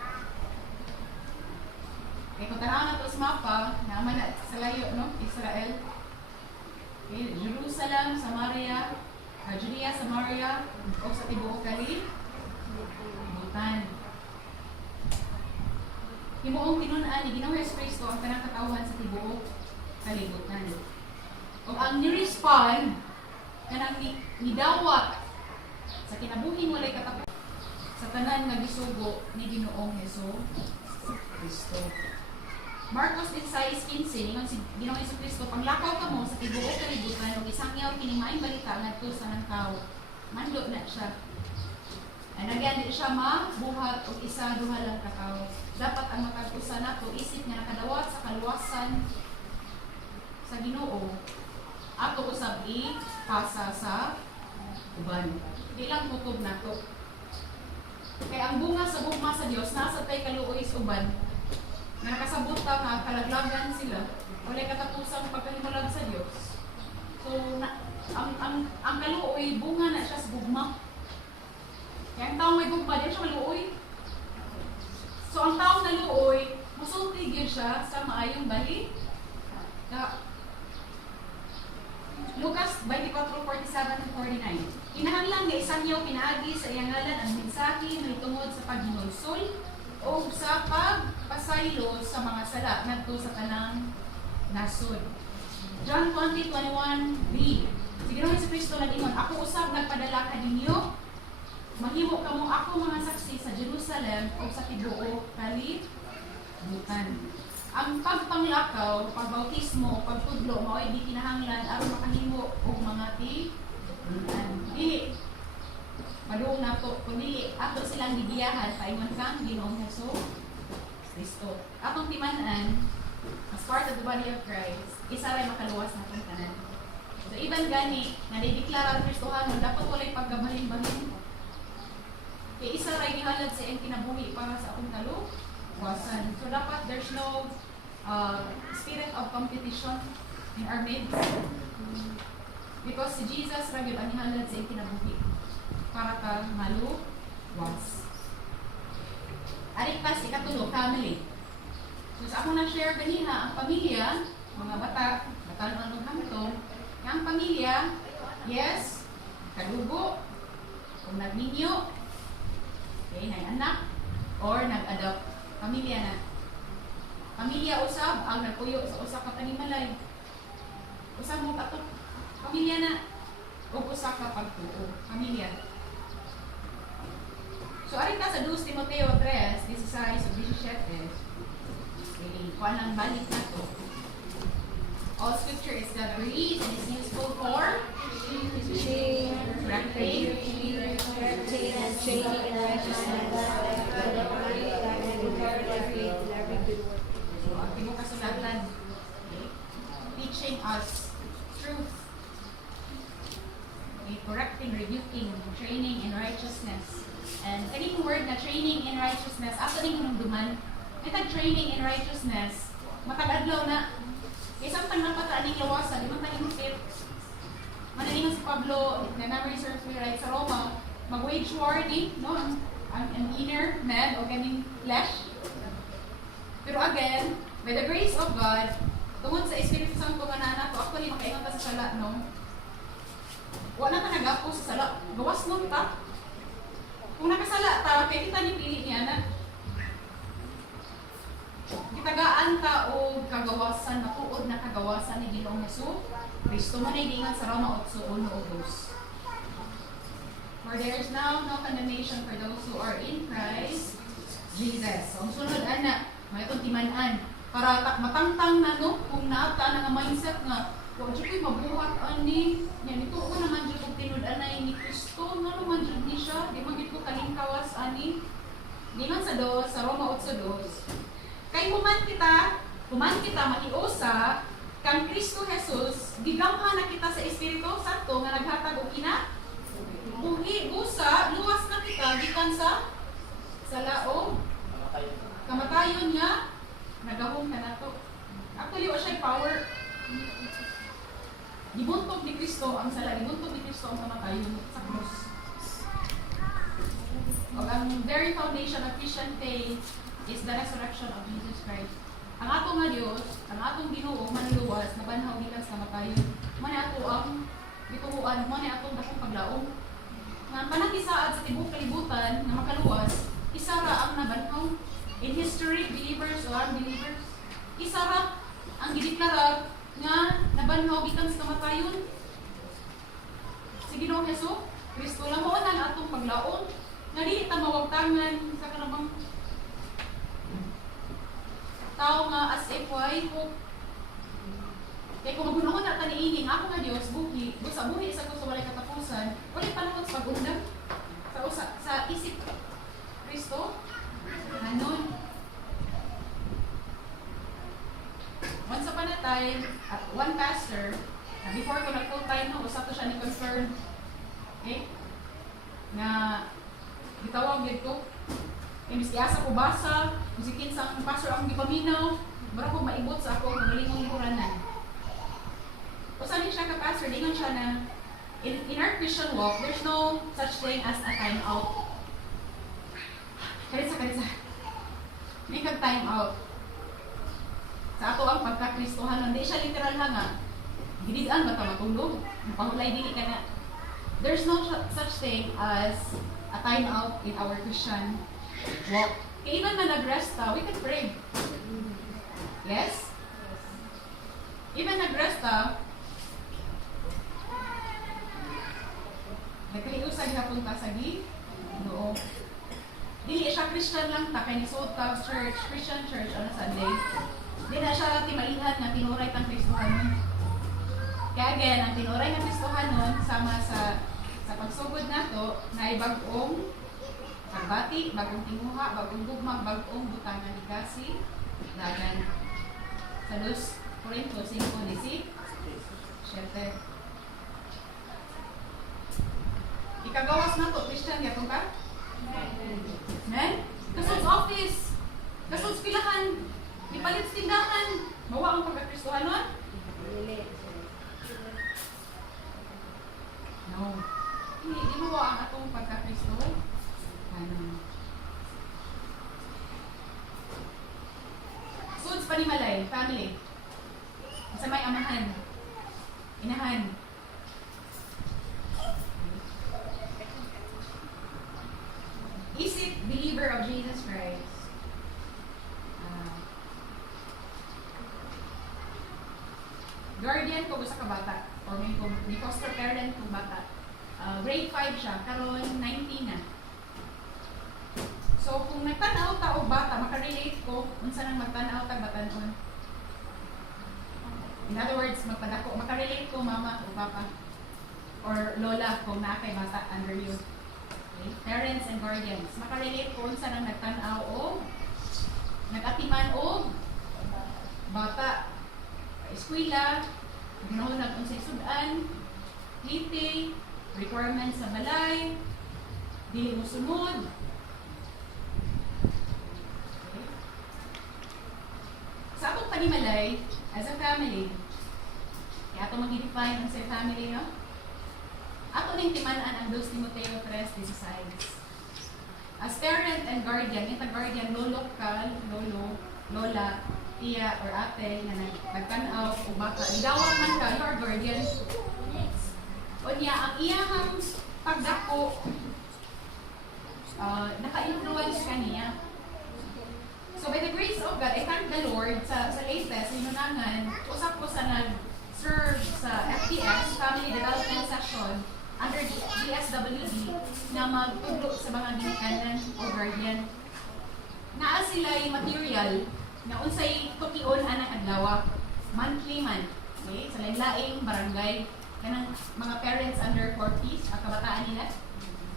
Kaya kung tanaw na ito sa mapa, naman na sa layo, no? Israel. Okay, Jerusalem, Samaria, Judea, Samaria, o sa tibuok kalibutan. Himuong tinunan ni Ginoong Jesucristo ang tanang katawhan sa tibuok kalibutan. O ang ni-respond kanang nidawat sa kinabuhing walay katapos sa tanan nga gisugo ni Ginoong Jesucristo. Marcos 16:15 ingon si Ginoong Jesucristo, panglakaw kamo sa tibuok kalibutan ug isangyaw kini maayong balita ngadto sa nangkaw. Mando na siya. And again, di siya mabuhat og isa duha lang ka tawo. Dapat ang matag-usa nato isip nga nakadawat sa kaluwasan sa Ginoo. Ato usab ipasa sa uban. Di lang kutob nato. Kaya ang bunga sa bugma sa Dios nasa tay kaluoy sa uban. Nga nakasabot ta nga kalaglagan sila. Walay katapusang pagkahimulag sa Dios. So ang kaluoy bunga na siya sa bugma. Kaya ang taong may bugma di siya maluoy. So ang taong naluoy, musulti gyud siya sa maayong balita. Lucas 24:47-49. Kinahanglan nga isangyaw pinaagi sa iyang ngalan ang mensahe mahitungod sa paghinulsol o sa pagpasaylo sa mga sala ngadto sa tanang nasod. John 20:21b. Si Ginoong Jesucristo nag-ingon, ako usab nagpadala kadinyo, mahimo kamo ako mga saksi sa Jerusalem o sa tibuok kalibutan. Ang pagpanglakaw, pagbautismo o pagtudlo mao'y di kinahanglan aron makahimo og mga dili maduong nato kundi ato silang gigiyahan paingon kang Ginoong Hesus Kristo. Atong timanan, as part of the body of Christ, isa ray makaluwas na itong tanan. So even gani, na dideklara ang Kristohanon, dapat walay paggabalin-balin. Kaya isa ray gihalad sa iyang kinabuhi para sa akong kaluwasan. So dapat there's no spirit of competition in our midst. Because si Jesus ra gyud ang gihalad sa iyang kinabuhi para ka maluwas. Arik pa si ikatulo, family. So sa ako na-share kanina, ang pamilya, mga bata, batanon ng hangtong, ang pamilya, yes, kadugo, kung nagninyo, okay, nag-anak, or nag-adopt. Pamilya na. Pamilya usab, ang nagpuyo sa usa ka panimalay. Usab mo kato, pamilya na, o usa ka pagtuo. Pamilya. So, arin ka sa 2 Timoteo 3, 16 o 17, kuha lang balik na to. All scripture is God-breathed and is useful for Teaching, correcting, correcting, and training in righteousness, for the man of God and encourage every good work. so, ang tibok kasulatan, okay, teaching us truth, okay, correcting, rebuking, training in righteousness. And kaning word na training in righteousness, ato ning hinumduman, itag training in righteousness, matag-adlaw na. Kaysa pang napata aning lawasan, di man tayo hingupit. Manalingon si Pablo, na memory serves me right sa Roma, mag-wage war ni, no, ang inner man o kaning flesh. Pero again, by the grace of God, tungod sa Espiritu Santo nga na nato, actually makaingon ta sa sala, no? Wala ka nagapo sa sala, gawas nun ta. Kung nakasala ta, kaya kita nipili niya na kitagaan ta o kagawasan, matuod na kagawasan ni Ginoong Hesus Kristo. Manayingan sa Roma 8:1 o 2. For there is now no condemnation for those who are in Christ Jesus. So, ang sunod, ana, may itong timanan. Para matangtang na, no, kung naata na nga mindset nga, kung siya ko'y mabuhat, ani, yan, ito ko naman dyan kung tinud-anay ni Kristo, nga naman dyan ni siya, di man ito kalingkawas, ani. Di man sa 2, sa Roma 8:2. Kay kuman kita maiusa, kang Kristo Jesus, gigamhan na kita sa Espiritu Santo nga naghatag og buhi, busa, luwas na kita, gikan sa laog, kamatayon nga, nagahong ka na to. Actually, wa siya power. Gibuntog ni Kristo ang sala, gibuntog ni Kristo ang kamatayon sa krus. O ang very foundation of Christian faith is the resurrection of Jesus Christ. Ang atong nga Diyos, ang atong Ginoo, manluwas, nabanhaw gikan sa kamatayon. Mani ato ang gituhuan, mani atong dakong paglaom. Nga panagisaad sa tibok kalibutan na makaluwas, isa ra ang nabanhaw. In history, believers or unbelievers, isa ra ang gideklara nga nabanhaw gikan sa kamatayon. Si Ginoong Hesus Kristo lang mo ang atong paglaom, nga dili ta mawagtangan sa kanabang tao nga as if why hope. Kaya kung magunahon na taniining ako nga Diyos, buhi, sa buhi sa ko sa walay katapusan, walay panahon sa pag-undang sa isip Kristo. Ganon. Once upon a time, one pastor, before ko nag-full time, no, usa to siya ni confirm, okay, na gitawag dito, imbis iasa ko basa, musikin sa pastor ang gipaminaw, bara ko maibot sa ako, magalingong kuranan. O saan siya ka-pastor, dingan siya na, in our Christian walk, there's no such thing as a time out. Karisa. May kag-time out. Sa ato ang pagka-Kristohanon, hindi siya literal nga. Gidigaan ba ta matulog? Pahulay dili ka na. There's no such thing as a time out in our Christian walk. Kaya even na nag-rest ta, we can pray. Yes? Even nag-rest ta, nagkaliusan hapon ta sa Ginoo. Dili siya Christian lang ta, kay nisuot ta church, Christian church, on a Sunday. Di na siya timalihan na tinuray tang Kristohanon. Kaya again, ang tinuray ng Kristohanon sama sa pagsugod nato na ibagong Pagbati, bagong tinguha, bagong gugma, bagong butangan ni kasi dagan. Sa 2 Corintios 5:17. Ikagawas na to, Christian, yapon ka? Men? Kasod sa office. Kasod sa pilahan. Ipalit sa tindahan. Mawa ang pagkakristohan nun? No. Hindi mawa ang atong pagkakristo. Suds panimalay, family. Sa may amahan. Inahan. Isip believer of Jesus Christ. Guardian ko sa kabata or may foster parent kong bata. Grade 5 siya, karon 19 na. So kung nagtanaw ta og bata, makarelate ko unsa nang magtanaw ta batanon. In other words, magpadako, makarelate ko mama o papa or lola kung naa kay bata under you. Okay? Parents and guardians, makarelate ko unsa nang nagtanaw og nagatiman og bata. Eskwela, ginahunag unsay sudan, meeting, requirements sa balay, dili mo sunod. Okay. Sa atong panimalay, as a family, kaya ato mag-define ang sa family, no? Ato ning timaan ang 2 Timoteo 3:16. As parent and guardian, yung guardian, lolo ka, lolo, lola, tiya or ate na nagtanaw o bata, idawat man ka, you are guardian. O niya, ang iyahang pagdako, naka-influence ka niya. So by the grace of God, I thank the Lord sa latest, inunangan, usap ko sa nag-serve sa FTS, Family Development Section, under the DSWD, na magtudlo sa mga ginikanan o guardian. Naa sila yung material na unsay tukion anang adlaw, monthly man, okay? Sa lain-laing barangay kanang mga parents under 40s ang kabataan nila.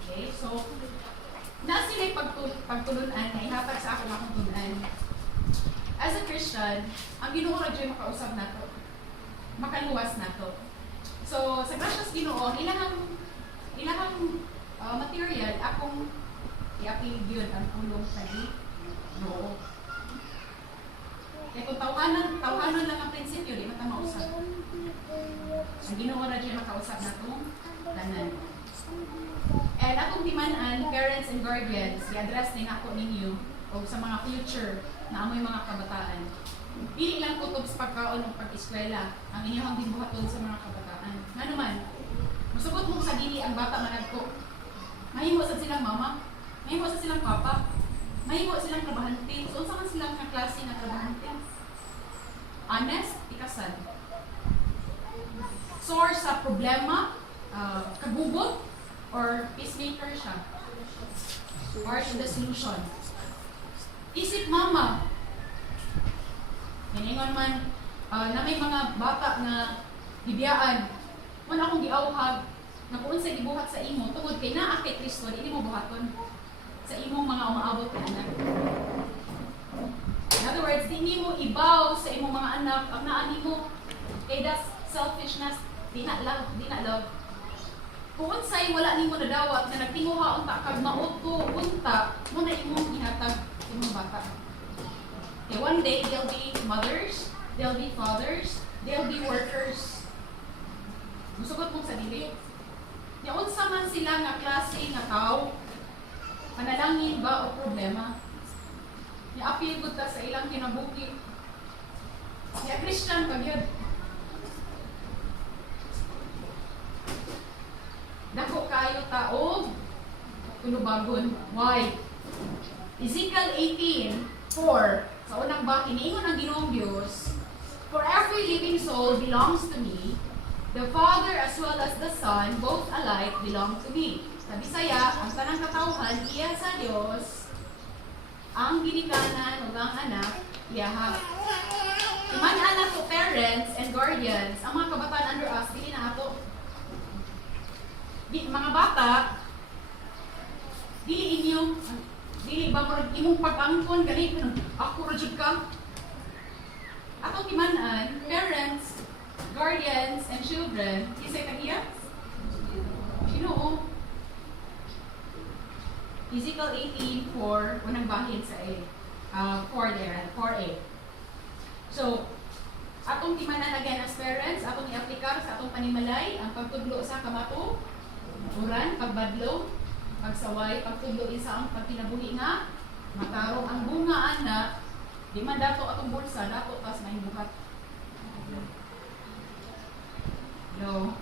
Okay? So na sila pagtulunan na ihatag sa akong tunan. As a Christian, ang Ginoo ra jay makausap nato. Makaluwas nato. So sa gracious Ginoo, ilahang material akong i-appeal gyud ang pulong sa Ginoo. Kaya kung tawhanan lang ang prinsipyo, di mata mausap. Ang Ginoo ra dyan makausap na itong tanan. And akong timanan, parents and guardians, i-address din ako ninyo o sa mga future na amoy mga kabataan. Dili lang kutob sa pagkaon o pag-eskwela ang inyong gibuhaton sa mga kabataan. Nga naman, masugot mo sa dili ang bata managko. Mahimo sa silang mama, mahimo sa silang papa, mahimo silang trabahante. So, unsa man silang klase na trabahante? Honest, ikasad. Source sa problema, kagubot, or peacemaker siya. Or to the solution. Isip mama. Hiningon man, na may mga bata na bibiyaan. Wala akong giawhag, na kung sa gibuhat sa imo, tungod kay naa kay Kristo, di mo buhaton sa imong mga umaabot na anak. In other words, di mo ibaw sa imong mga anak ang naani mo. Kay that's selfishness, di na love. Kung unsay wala nimo nadawat na nagtinguha unta kag mauto unta mo na imong gihatag imong bata. Okay, one day they'll be mothers, they'll be fathers, they'll be workers. Musugot mo sa dili. Ya unsa man sila nga klase nga tao, panalangin ba o problema? I-appeal gud ta sa ilang kinabuhi. Ya Christian pa gyud. Dako kayo taog tulubagon. Why? Ezekiel 18:4 sa unang bahin, ingon ang Ginoong Dios, "For every living soul belongs to me, the Father as well as the Son, both alike belong to me." Sa Bisaya, ang tanang katawhan iya sa Dios, ang ginikanan ug ang anak iyaha. Timan-anak to parents and guardians, ang mga kabataan under us dili na ato. Mga bata, Dili inyo, dili ba murag imong pag-angkon gani ako ra jud ka. Atong timan-an, parents, guardians, and children, isay tagiya? Ginoo. Ezekiel 18:4, unang bahin sa A. 4 there, 4a. So, atong timanan again as parents, atong i-aplikar sa atong panimalay, ang pagtudlo sa kamato, uran, pagbadlo, pagsaway, pagtudlo isa ang pagkinabuhi nga, matarong ang bunga ana, di man dato atong bulsa, dato tas na buhat. No.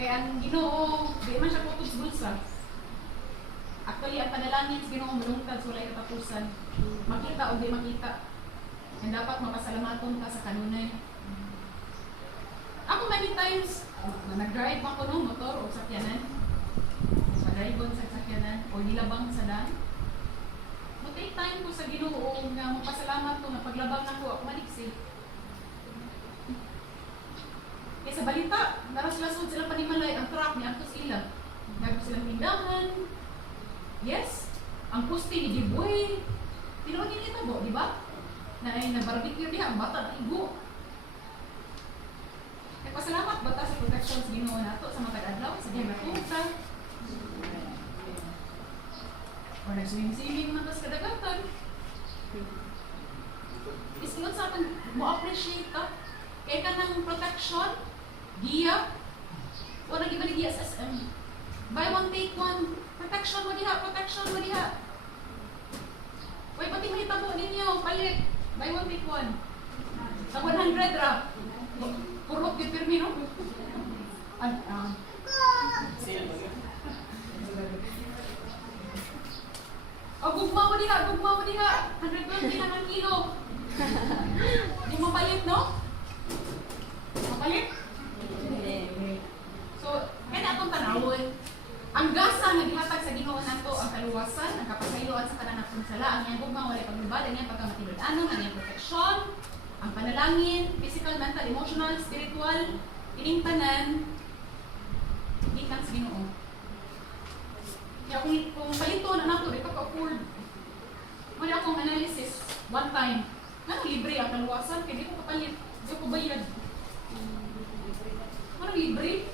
Kaya ang Ginoo, di man siya putos bulsa. Actually, ang panalangin sa Ginoo malungkad, so walay katapusan. Makita o di makita. And dapat mapasalamaton ka sa kanunay. Ako many times, nag-drive ako no, motor o sakyanan. Sa-drive sa sakyanan o nilabang sa dan. Mag-take time ko sa Ginoo nga mapasalamat ko na paglabang ako, ako maliksi. Kaya sa balita, naras-lasod sila panimalay, ang truck ni Antos Ila. Nagpo silang tindahan. Yes, ang pusti ni Giboy. Tinuod din ito po, di ba? Na ay nag-barbecue diha, ang bata na igo. Kaya pasalamat bata sa protection sa Ginoo nato sa matag adlaw, sa diha napunta. O nag-swimming-swimming man tas kadagatan. Isulod sa atin, mo-appreciate ka. Kaya ka ng protection, giya, o nag-iba ni giya sa SM. Buy one, take one. Protection mo diha, protection mo diha. Uy, pati mahitabo ninyo, palit. Buy one, take one. Sa 100 ra. Purot yung pirmino. Oh, gugma mo diha, gugma mo diha. 120 lang ang kilo. Di mo palit, no? Mapalit? So, kaya atong tanawon, ang gasa nga gihatag sa Ginoo nato ang kaluwasan, ang kapasayloan sa kanang sala, ang iyang gugma walay paglubad, ang iyang pagkamatilod-anon, ang iyang proteksyon, ang panalangin, physical, mental, emotional, spiritual, ining tanan, gikan sa Ginoo. Kaya kung palito na nato, di pa ka-afford. Muna akong analysis, one time, nga libre ang kaluwasan, kaya di ko kapalit, di ko bayad. Ano libre?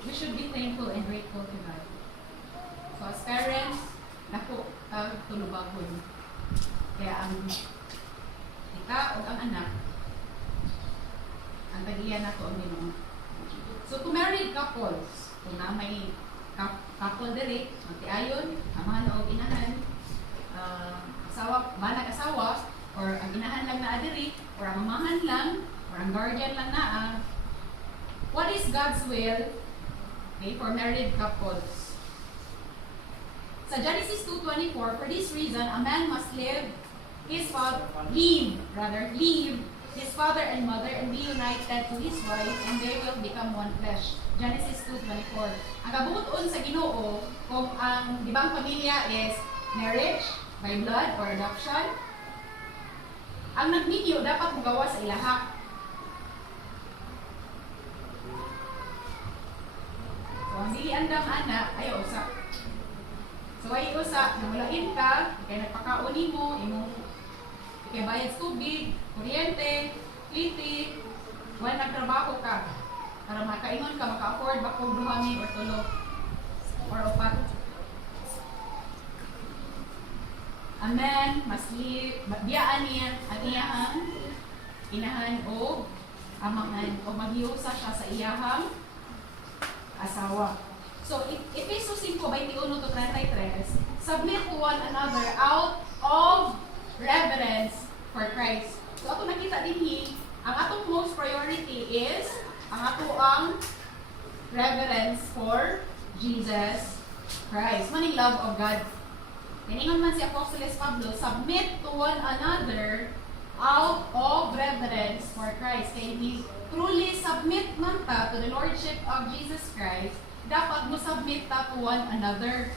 We should be thankful and grateful to God. So as parents, naku, tulubahon. Kaya ang ika o ang anak, ang tagiyan nato ang Ginoo. So to married couples, kung na may couple diri, magtiayon, amahan o inahan, asawa, banag asawa, or ang inahan lang na adiri, or ang amahan lang, or ang guardian lang na, what is God's will, okay, for married couples? Sa Genesis 2:24, for this reason, a man must leave his father and mother and be united to his wife, and they will become one flesh. Genesis 2:24. Ang kabuton sa Ginoo, kung ang ibang pamilya is marriage by blood or adoption, ang nagninyo dapat magawa sa ilaha. So, ang dili andam ana ay usa. So, ay usa, namulain ka, kaya nagpakauni mo, imong kaya bayad tubig, kuryente, liti, while nagtrabaho ka, para makaingon ka, maka-afford ba kung duhami or tulo, or upat. A man must leave, biyaan niya ang iyahang inahan o amahan, o maghiusa siya sa iyahang asawa. So, Efesos 5:21-33, submit to one another out of reverence for Christ. So, ato nakita din ang atong most priority is ang atoang reverence for Jesus Christ. Maning love of God. Kaningon man si Apostoles Pablo, submit to one another out of reverence for Christ. Kaya we truly submit man ta to the Lordship of Jesus Christ, dapat mo submit ta to one another.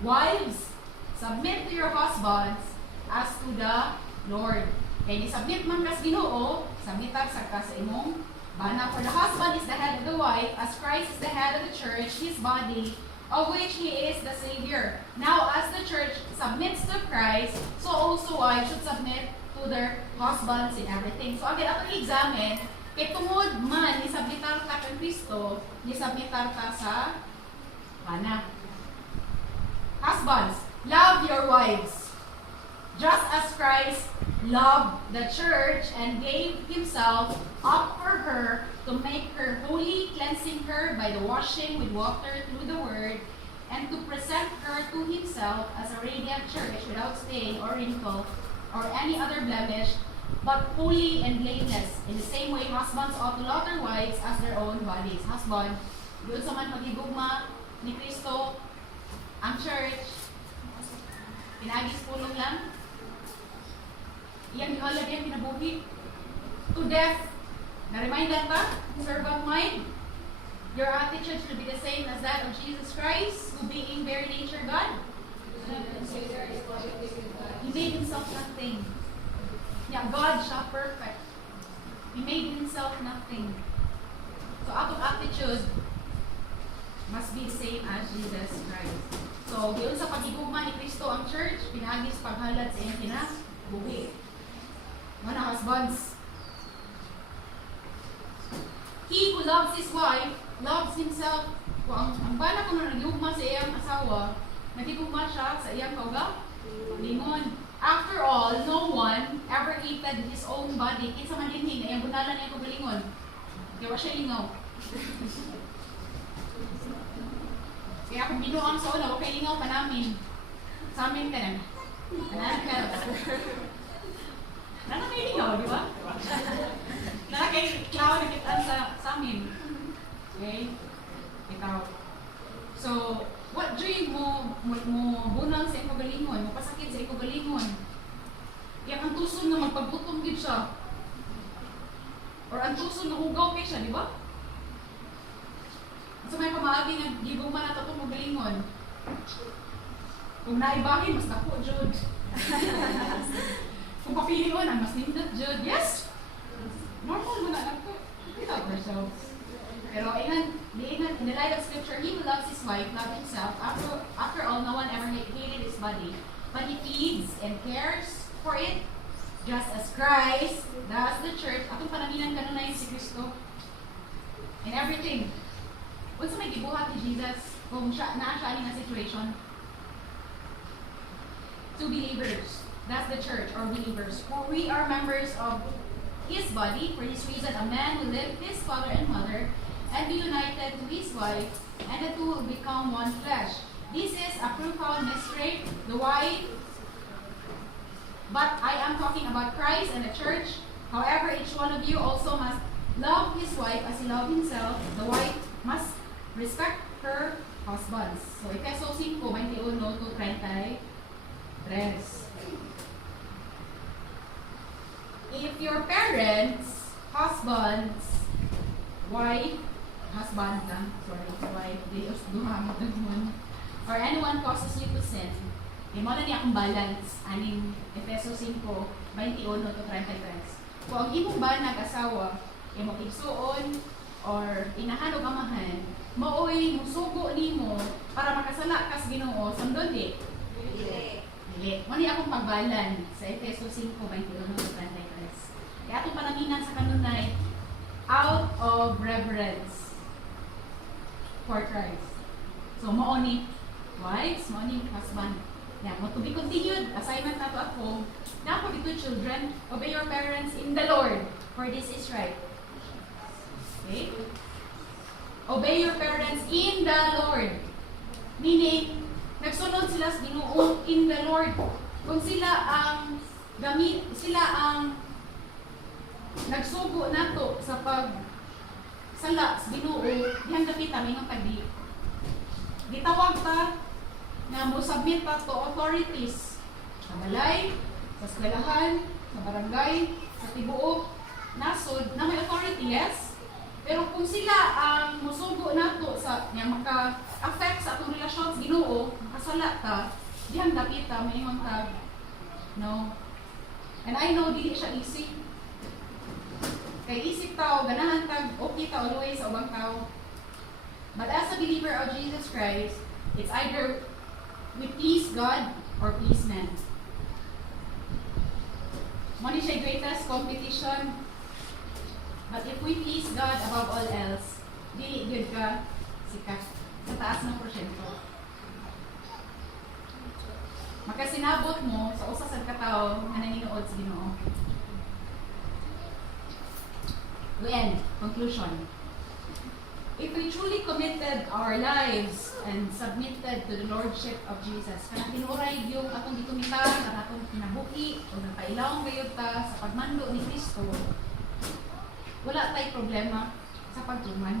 Wives, submit to your husbands as to the Lord. Kaya ni-submit man kas Ginoo, submitan sa ka sa imong bana. For the husband is the head of the wife, as Christ is the head of the church, his body, of which he is the Savior. Now, as the church submits to Christ, so also wives should submit to their husbands in everything. So, agad atong examine, kay tungod man, nisubmitar ka kay Kristo, nisubmitar ka sa bana. Husbands, love your wives, just as Christ loved the church and gave himself up for her to make her holy, cleansing her by the washing with water through the word, and to present her to himself as a radiant church without stain or wrinkle or any other blemish, but holy and blameless. In the same way, husbands ought to love their wives as their own bodies. Husband, doon sa man maghigugma ni Kristo, ang church, pinagis pulong lang, iyang gihalad yan kinabuhi to death. Na-remind ta, servant mind, your attitude should be the same as that of Jesus Christ, who being very nature God, he made himself nothing. Yeah, God siya perfect. He made himself nothing. So atong attitude must be the same as Jesus Christ. So, diyon sa pagigugma ni Kristo ang church, pinagis paghalad sa iyang kinabuhi. Mga husbands, he who loves his wife loves himself. Kung ang bana ko na nagigugma sa iyang asawa, nagigugma siya sa iyang kaugalingon. After all, no one ever hated his own body. Kinsa man dinhi na iyang bunalan niya kaugalingon. Kaya wa siya lingaw. Kaya kung binuang sa una, okay lingaw pa namin. Sa amin ka na. Anak ka na. Nanakay lingaw, di ba? Nanakay klaw na kitaan sa amin. Okay? Ikaw. So, what dream mo bunang sa ikaw-galingon, mo pasakit sa ikaw-galingon? Kaya ang tuson na magpagbutom din siya. Or ang tuson na hugaw kay siya, di ba? So may pamaagi nga gibong man ato itong magalingon. Kung naibahin, mas dako, Jud. Kung papilion, mas nindot, Jud. Yes! Normal mo na lang ko. We love ourselves. Pero ingan, in the light of scripture, he who loves his wife, loves himself. After all, no one ever hated his body. But he feeds and cares for it, just as Christ does the church. Atong panaminan kanunayan si Kristo. In everything. Unsa may gibuhat ni Jesus kung siya in a situation? Two believers, that's the church, or believers. For we are members of his body. For this reason, a man will leave his father and mother and be united to his wife, and the two will become one flesh. This is a profound mystery. The why? But I am talking about Christ and the church. However, each one of you also must love his wife as he loved himself. The wife must respect her husbands. So, Efeso 5:21 to 33. If your parents, husbands, wife, or anyone causes you to sin, mo na niya akong balance, aning Efeso 5:21 to 33. Kung ang imong banag asawa, imong igsuon, or inahan o amahan, maoy musugo nimo para makasala kas Ginoo, sundon di? Dili. Mo ni akong pagbalan sa Efeso 5:21 to 33. Kaya atong panaminan sa kanunay, out of reverence for Christ. So mao ni wives, mao ni husband. Yeah, mo to be continued. Assignment nato at home. Now for the children, obey your parents in the Lord, for this is right. Okay? Obey your parents in the Lord. Meaning, nagsunod sila sa Ginoo in the Lord. Kung sila ang nagsugo nato sa pagsala sa Ginoo, dihan gapita may tagdi. Gitawag ta na mo submit ta to authorities sa balay, sa eskwelahan, sa barangay, sa tibuok, nasod na may authority, yes? Pero kung sila ang musugo nato sa nga maka-affect sa atong relasyon sa Ginoo, makasala ta, dihan dapita may tag no. And I know dili siya easy. Kay isip tao, ganahan tag, okay ta always sa ubang tao. But as a believer of Jesus Christ, it's either we please God or please men. Money siya greatest competition. But if we please God above all else, dili good ka, sikat. Sa taas ng porsyento. Makasinabot mo sa usa sa katao nga nanginuod sa Ginoo. We end. Conclusion. If we truly committed our lives and submitted to the Lordship of Jesus, kanang tinuray yung atong gitumita, ang atong kinabuhi, o nagpailawang gayud ta sa pagmando ni Kristo, wala tay problema sa pagtuman.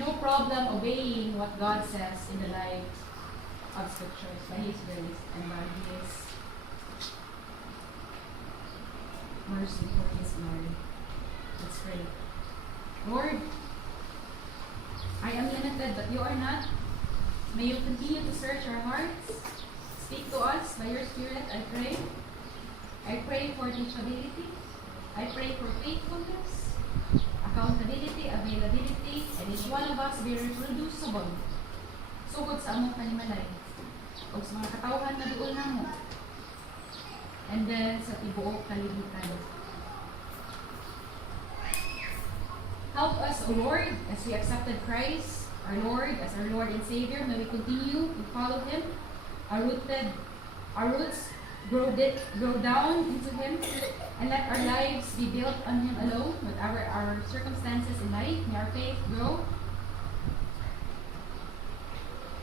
No problem obeying what God says in the light of Scriptures by His grace and by His mercy for His glory. Let's pray. Lord, I am limited, but you are not. May you continue to search our hearts. Speak to us by your Spirit, I pray. I pray for teachability. I pray for faithfulness, accountability, availability, and each one of us be reproducible. Sugod sa among panimalay. O sa mga katawhan na duol na mo. And then sa tibuok kalibutan. Help us, O Lord, as we accepted Christ, our Lord, as our Lord and Savior. May we continue to follow Him. Our roots grow down into Him, and let our lives be built on Him alone. Whatever our circumstances in life, may our faith grow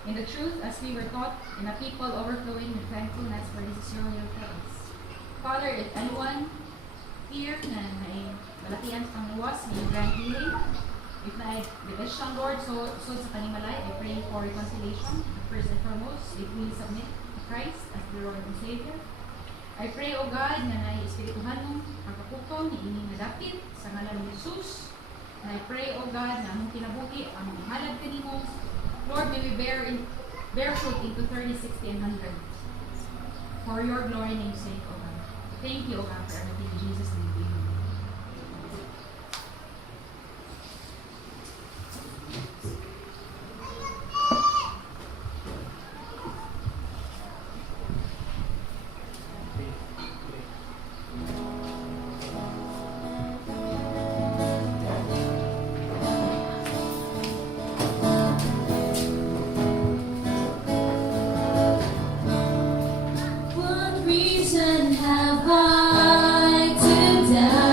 in the truth as we were taught, in a people overflowing with thankfulness for His royal praise. Father, if anyone here na may balakian sa pangluwas, may grant healing. If na division, Lord, so sa panimalay, I pray for reconciliation. First and foremost, if we submit to Christ as the Lord and Savior. I pray, O God, na na-espirituhanong pagkapukong ni ining nadapit sa ngalan ni Jesus. And I pray, O God, na among kinabuhi, among halad kanimo, Lord, may we bear fruit into 30, 60, and 100. For your glory name's sake, O God. Thank you, O God, for everything in Jesus' name. Amen. What reason have I to doubt?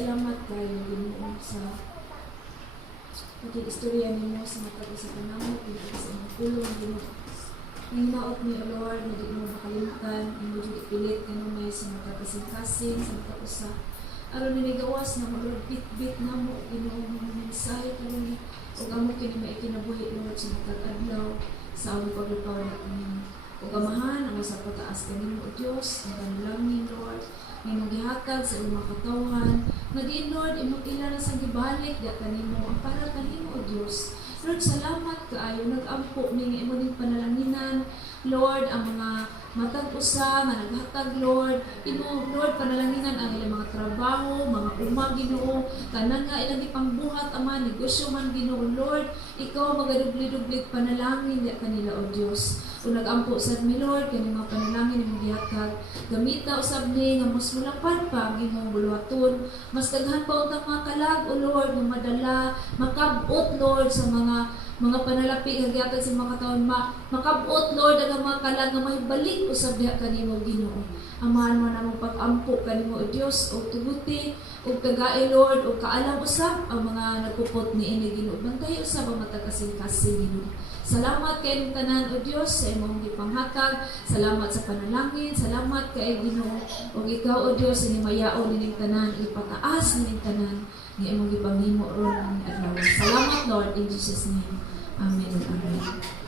Salamat kayo Ginoo sa pag-istorya nimo sa matag sa panahon ug sa imong tulong Ginoo. Hinaot ni O Lord, na di mo makalimutan, hindi mo pilit kanunay sa magkakasing-kasing, sa matag-usa. Aron ninigawas na magbit-bit na mo, Ginoo mga mensahe kanunay, o amo kini maikinabuhi Lord sa matag-adlaw, sa among paglupaw na kanino. O gamahan ang sa pagtaas kanino, O Diyos, ang panalangin Lord, imong gihatag sa imong katawan, nga di Lord, imong ilan sa gibalik, di kanimo, ang para kanimo, O Diyos. Lord, salamat kaayo nag-ampo ning imo ning panalanginan, Lord, ang mga matag usa nga naghatag Lord, imo Lord panalanginan ang ilang mga trabaho, mga uma Ginoo, tanan nga ilang ipangbuhat ama negosyo man Ginoo Lord, ikaw magadubli-dubli panalangin di kanila O Dios. Kung nag-ampo sad mi Lord kani mga panalangin imong gihatag, gamita usab ni nga mas mulapad pa ang imong buluhaton, mas daghan pa untang mga kalag O Lord nga madala, makabot Lord sa mga panalapi nga gihatag sa mga katawan, makabot Lord ang mga kalag nga mahibalik usab diha kanimo Ginoo. Amahan mo namong pag-ampo kanimo O Dios o tuguti o kagae Lord o kaalam usab ang mga nagpupot ni ini Ginoo. Bantay usab ang matag kasing-kasing Ginoo. Salamat kay inyong tanan O Dios sa imong gipanghatag. Salamat sa panalangin. Salamat kay Ginoo o ikaw O Dios sa himayaon nining tanan, ipataas nining tanan ni imong gipanghimo ron ang adlaw. Salamat Lord in Jesus name. Amen. Amen.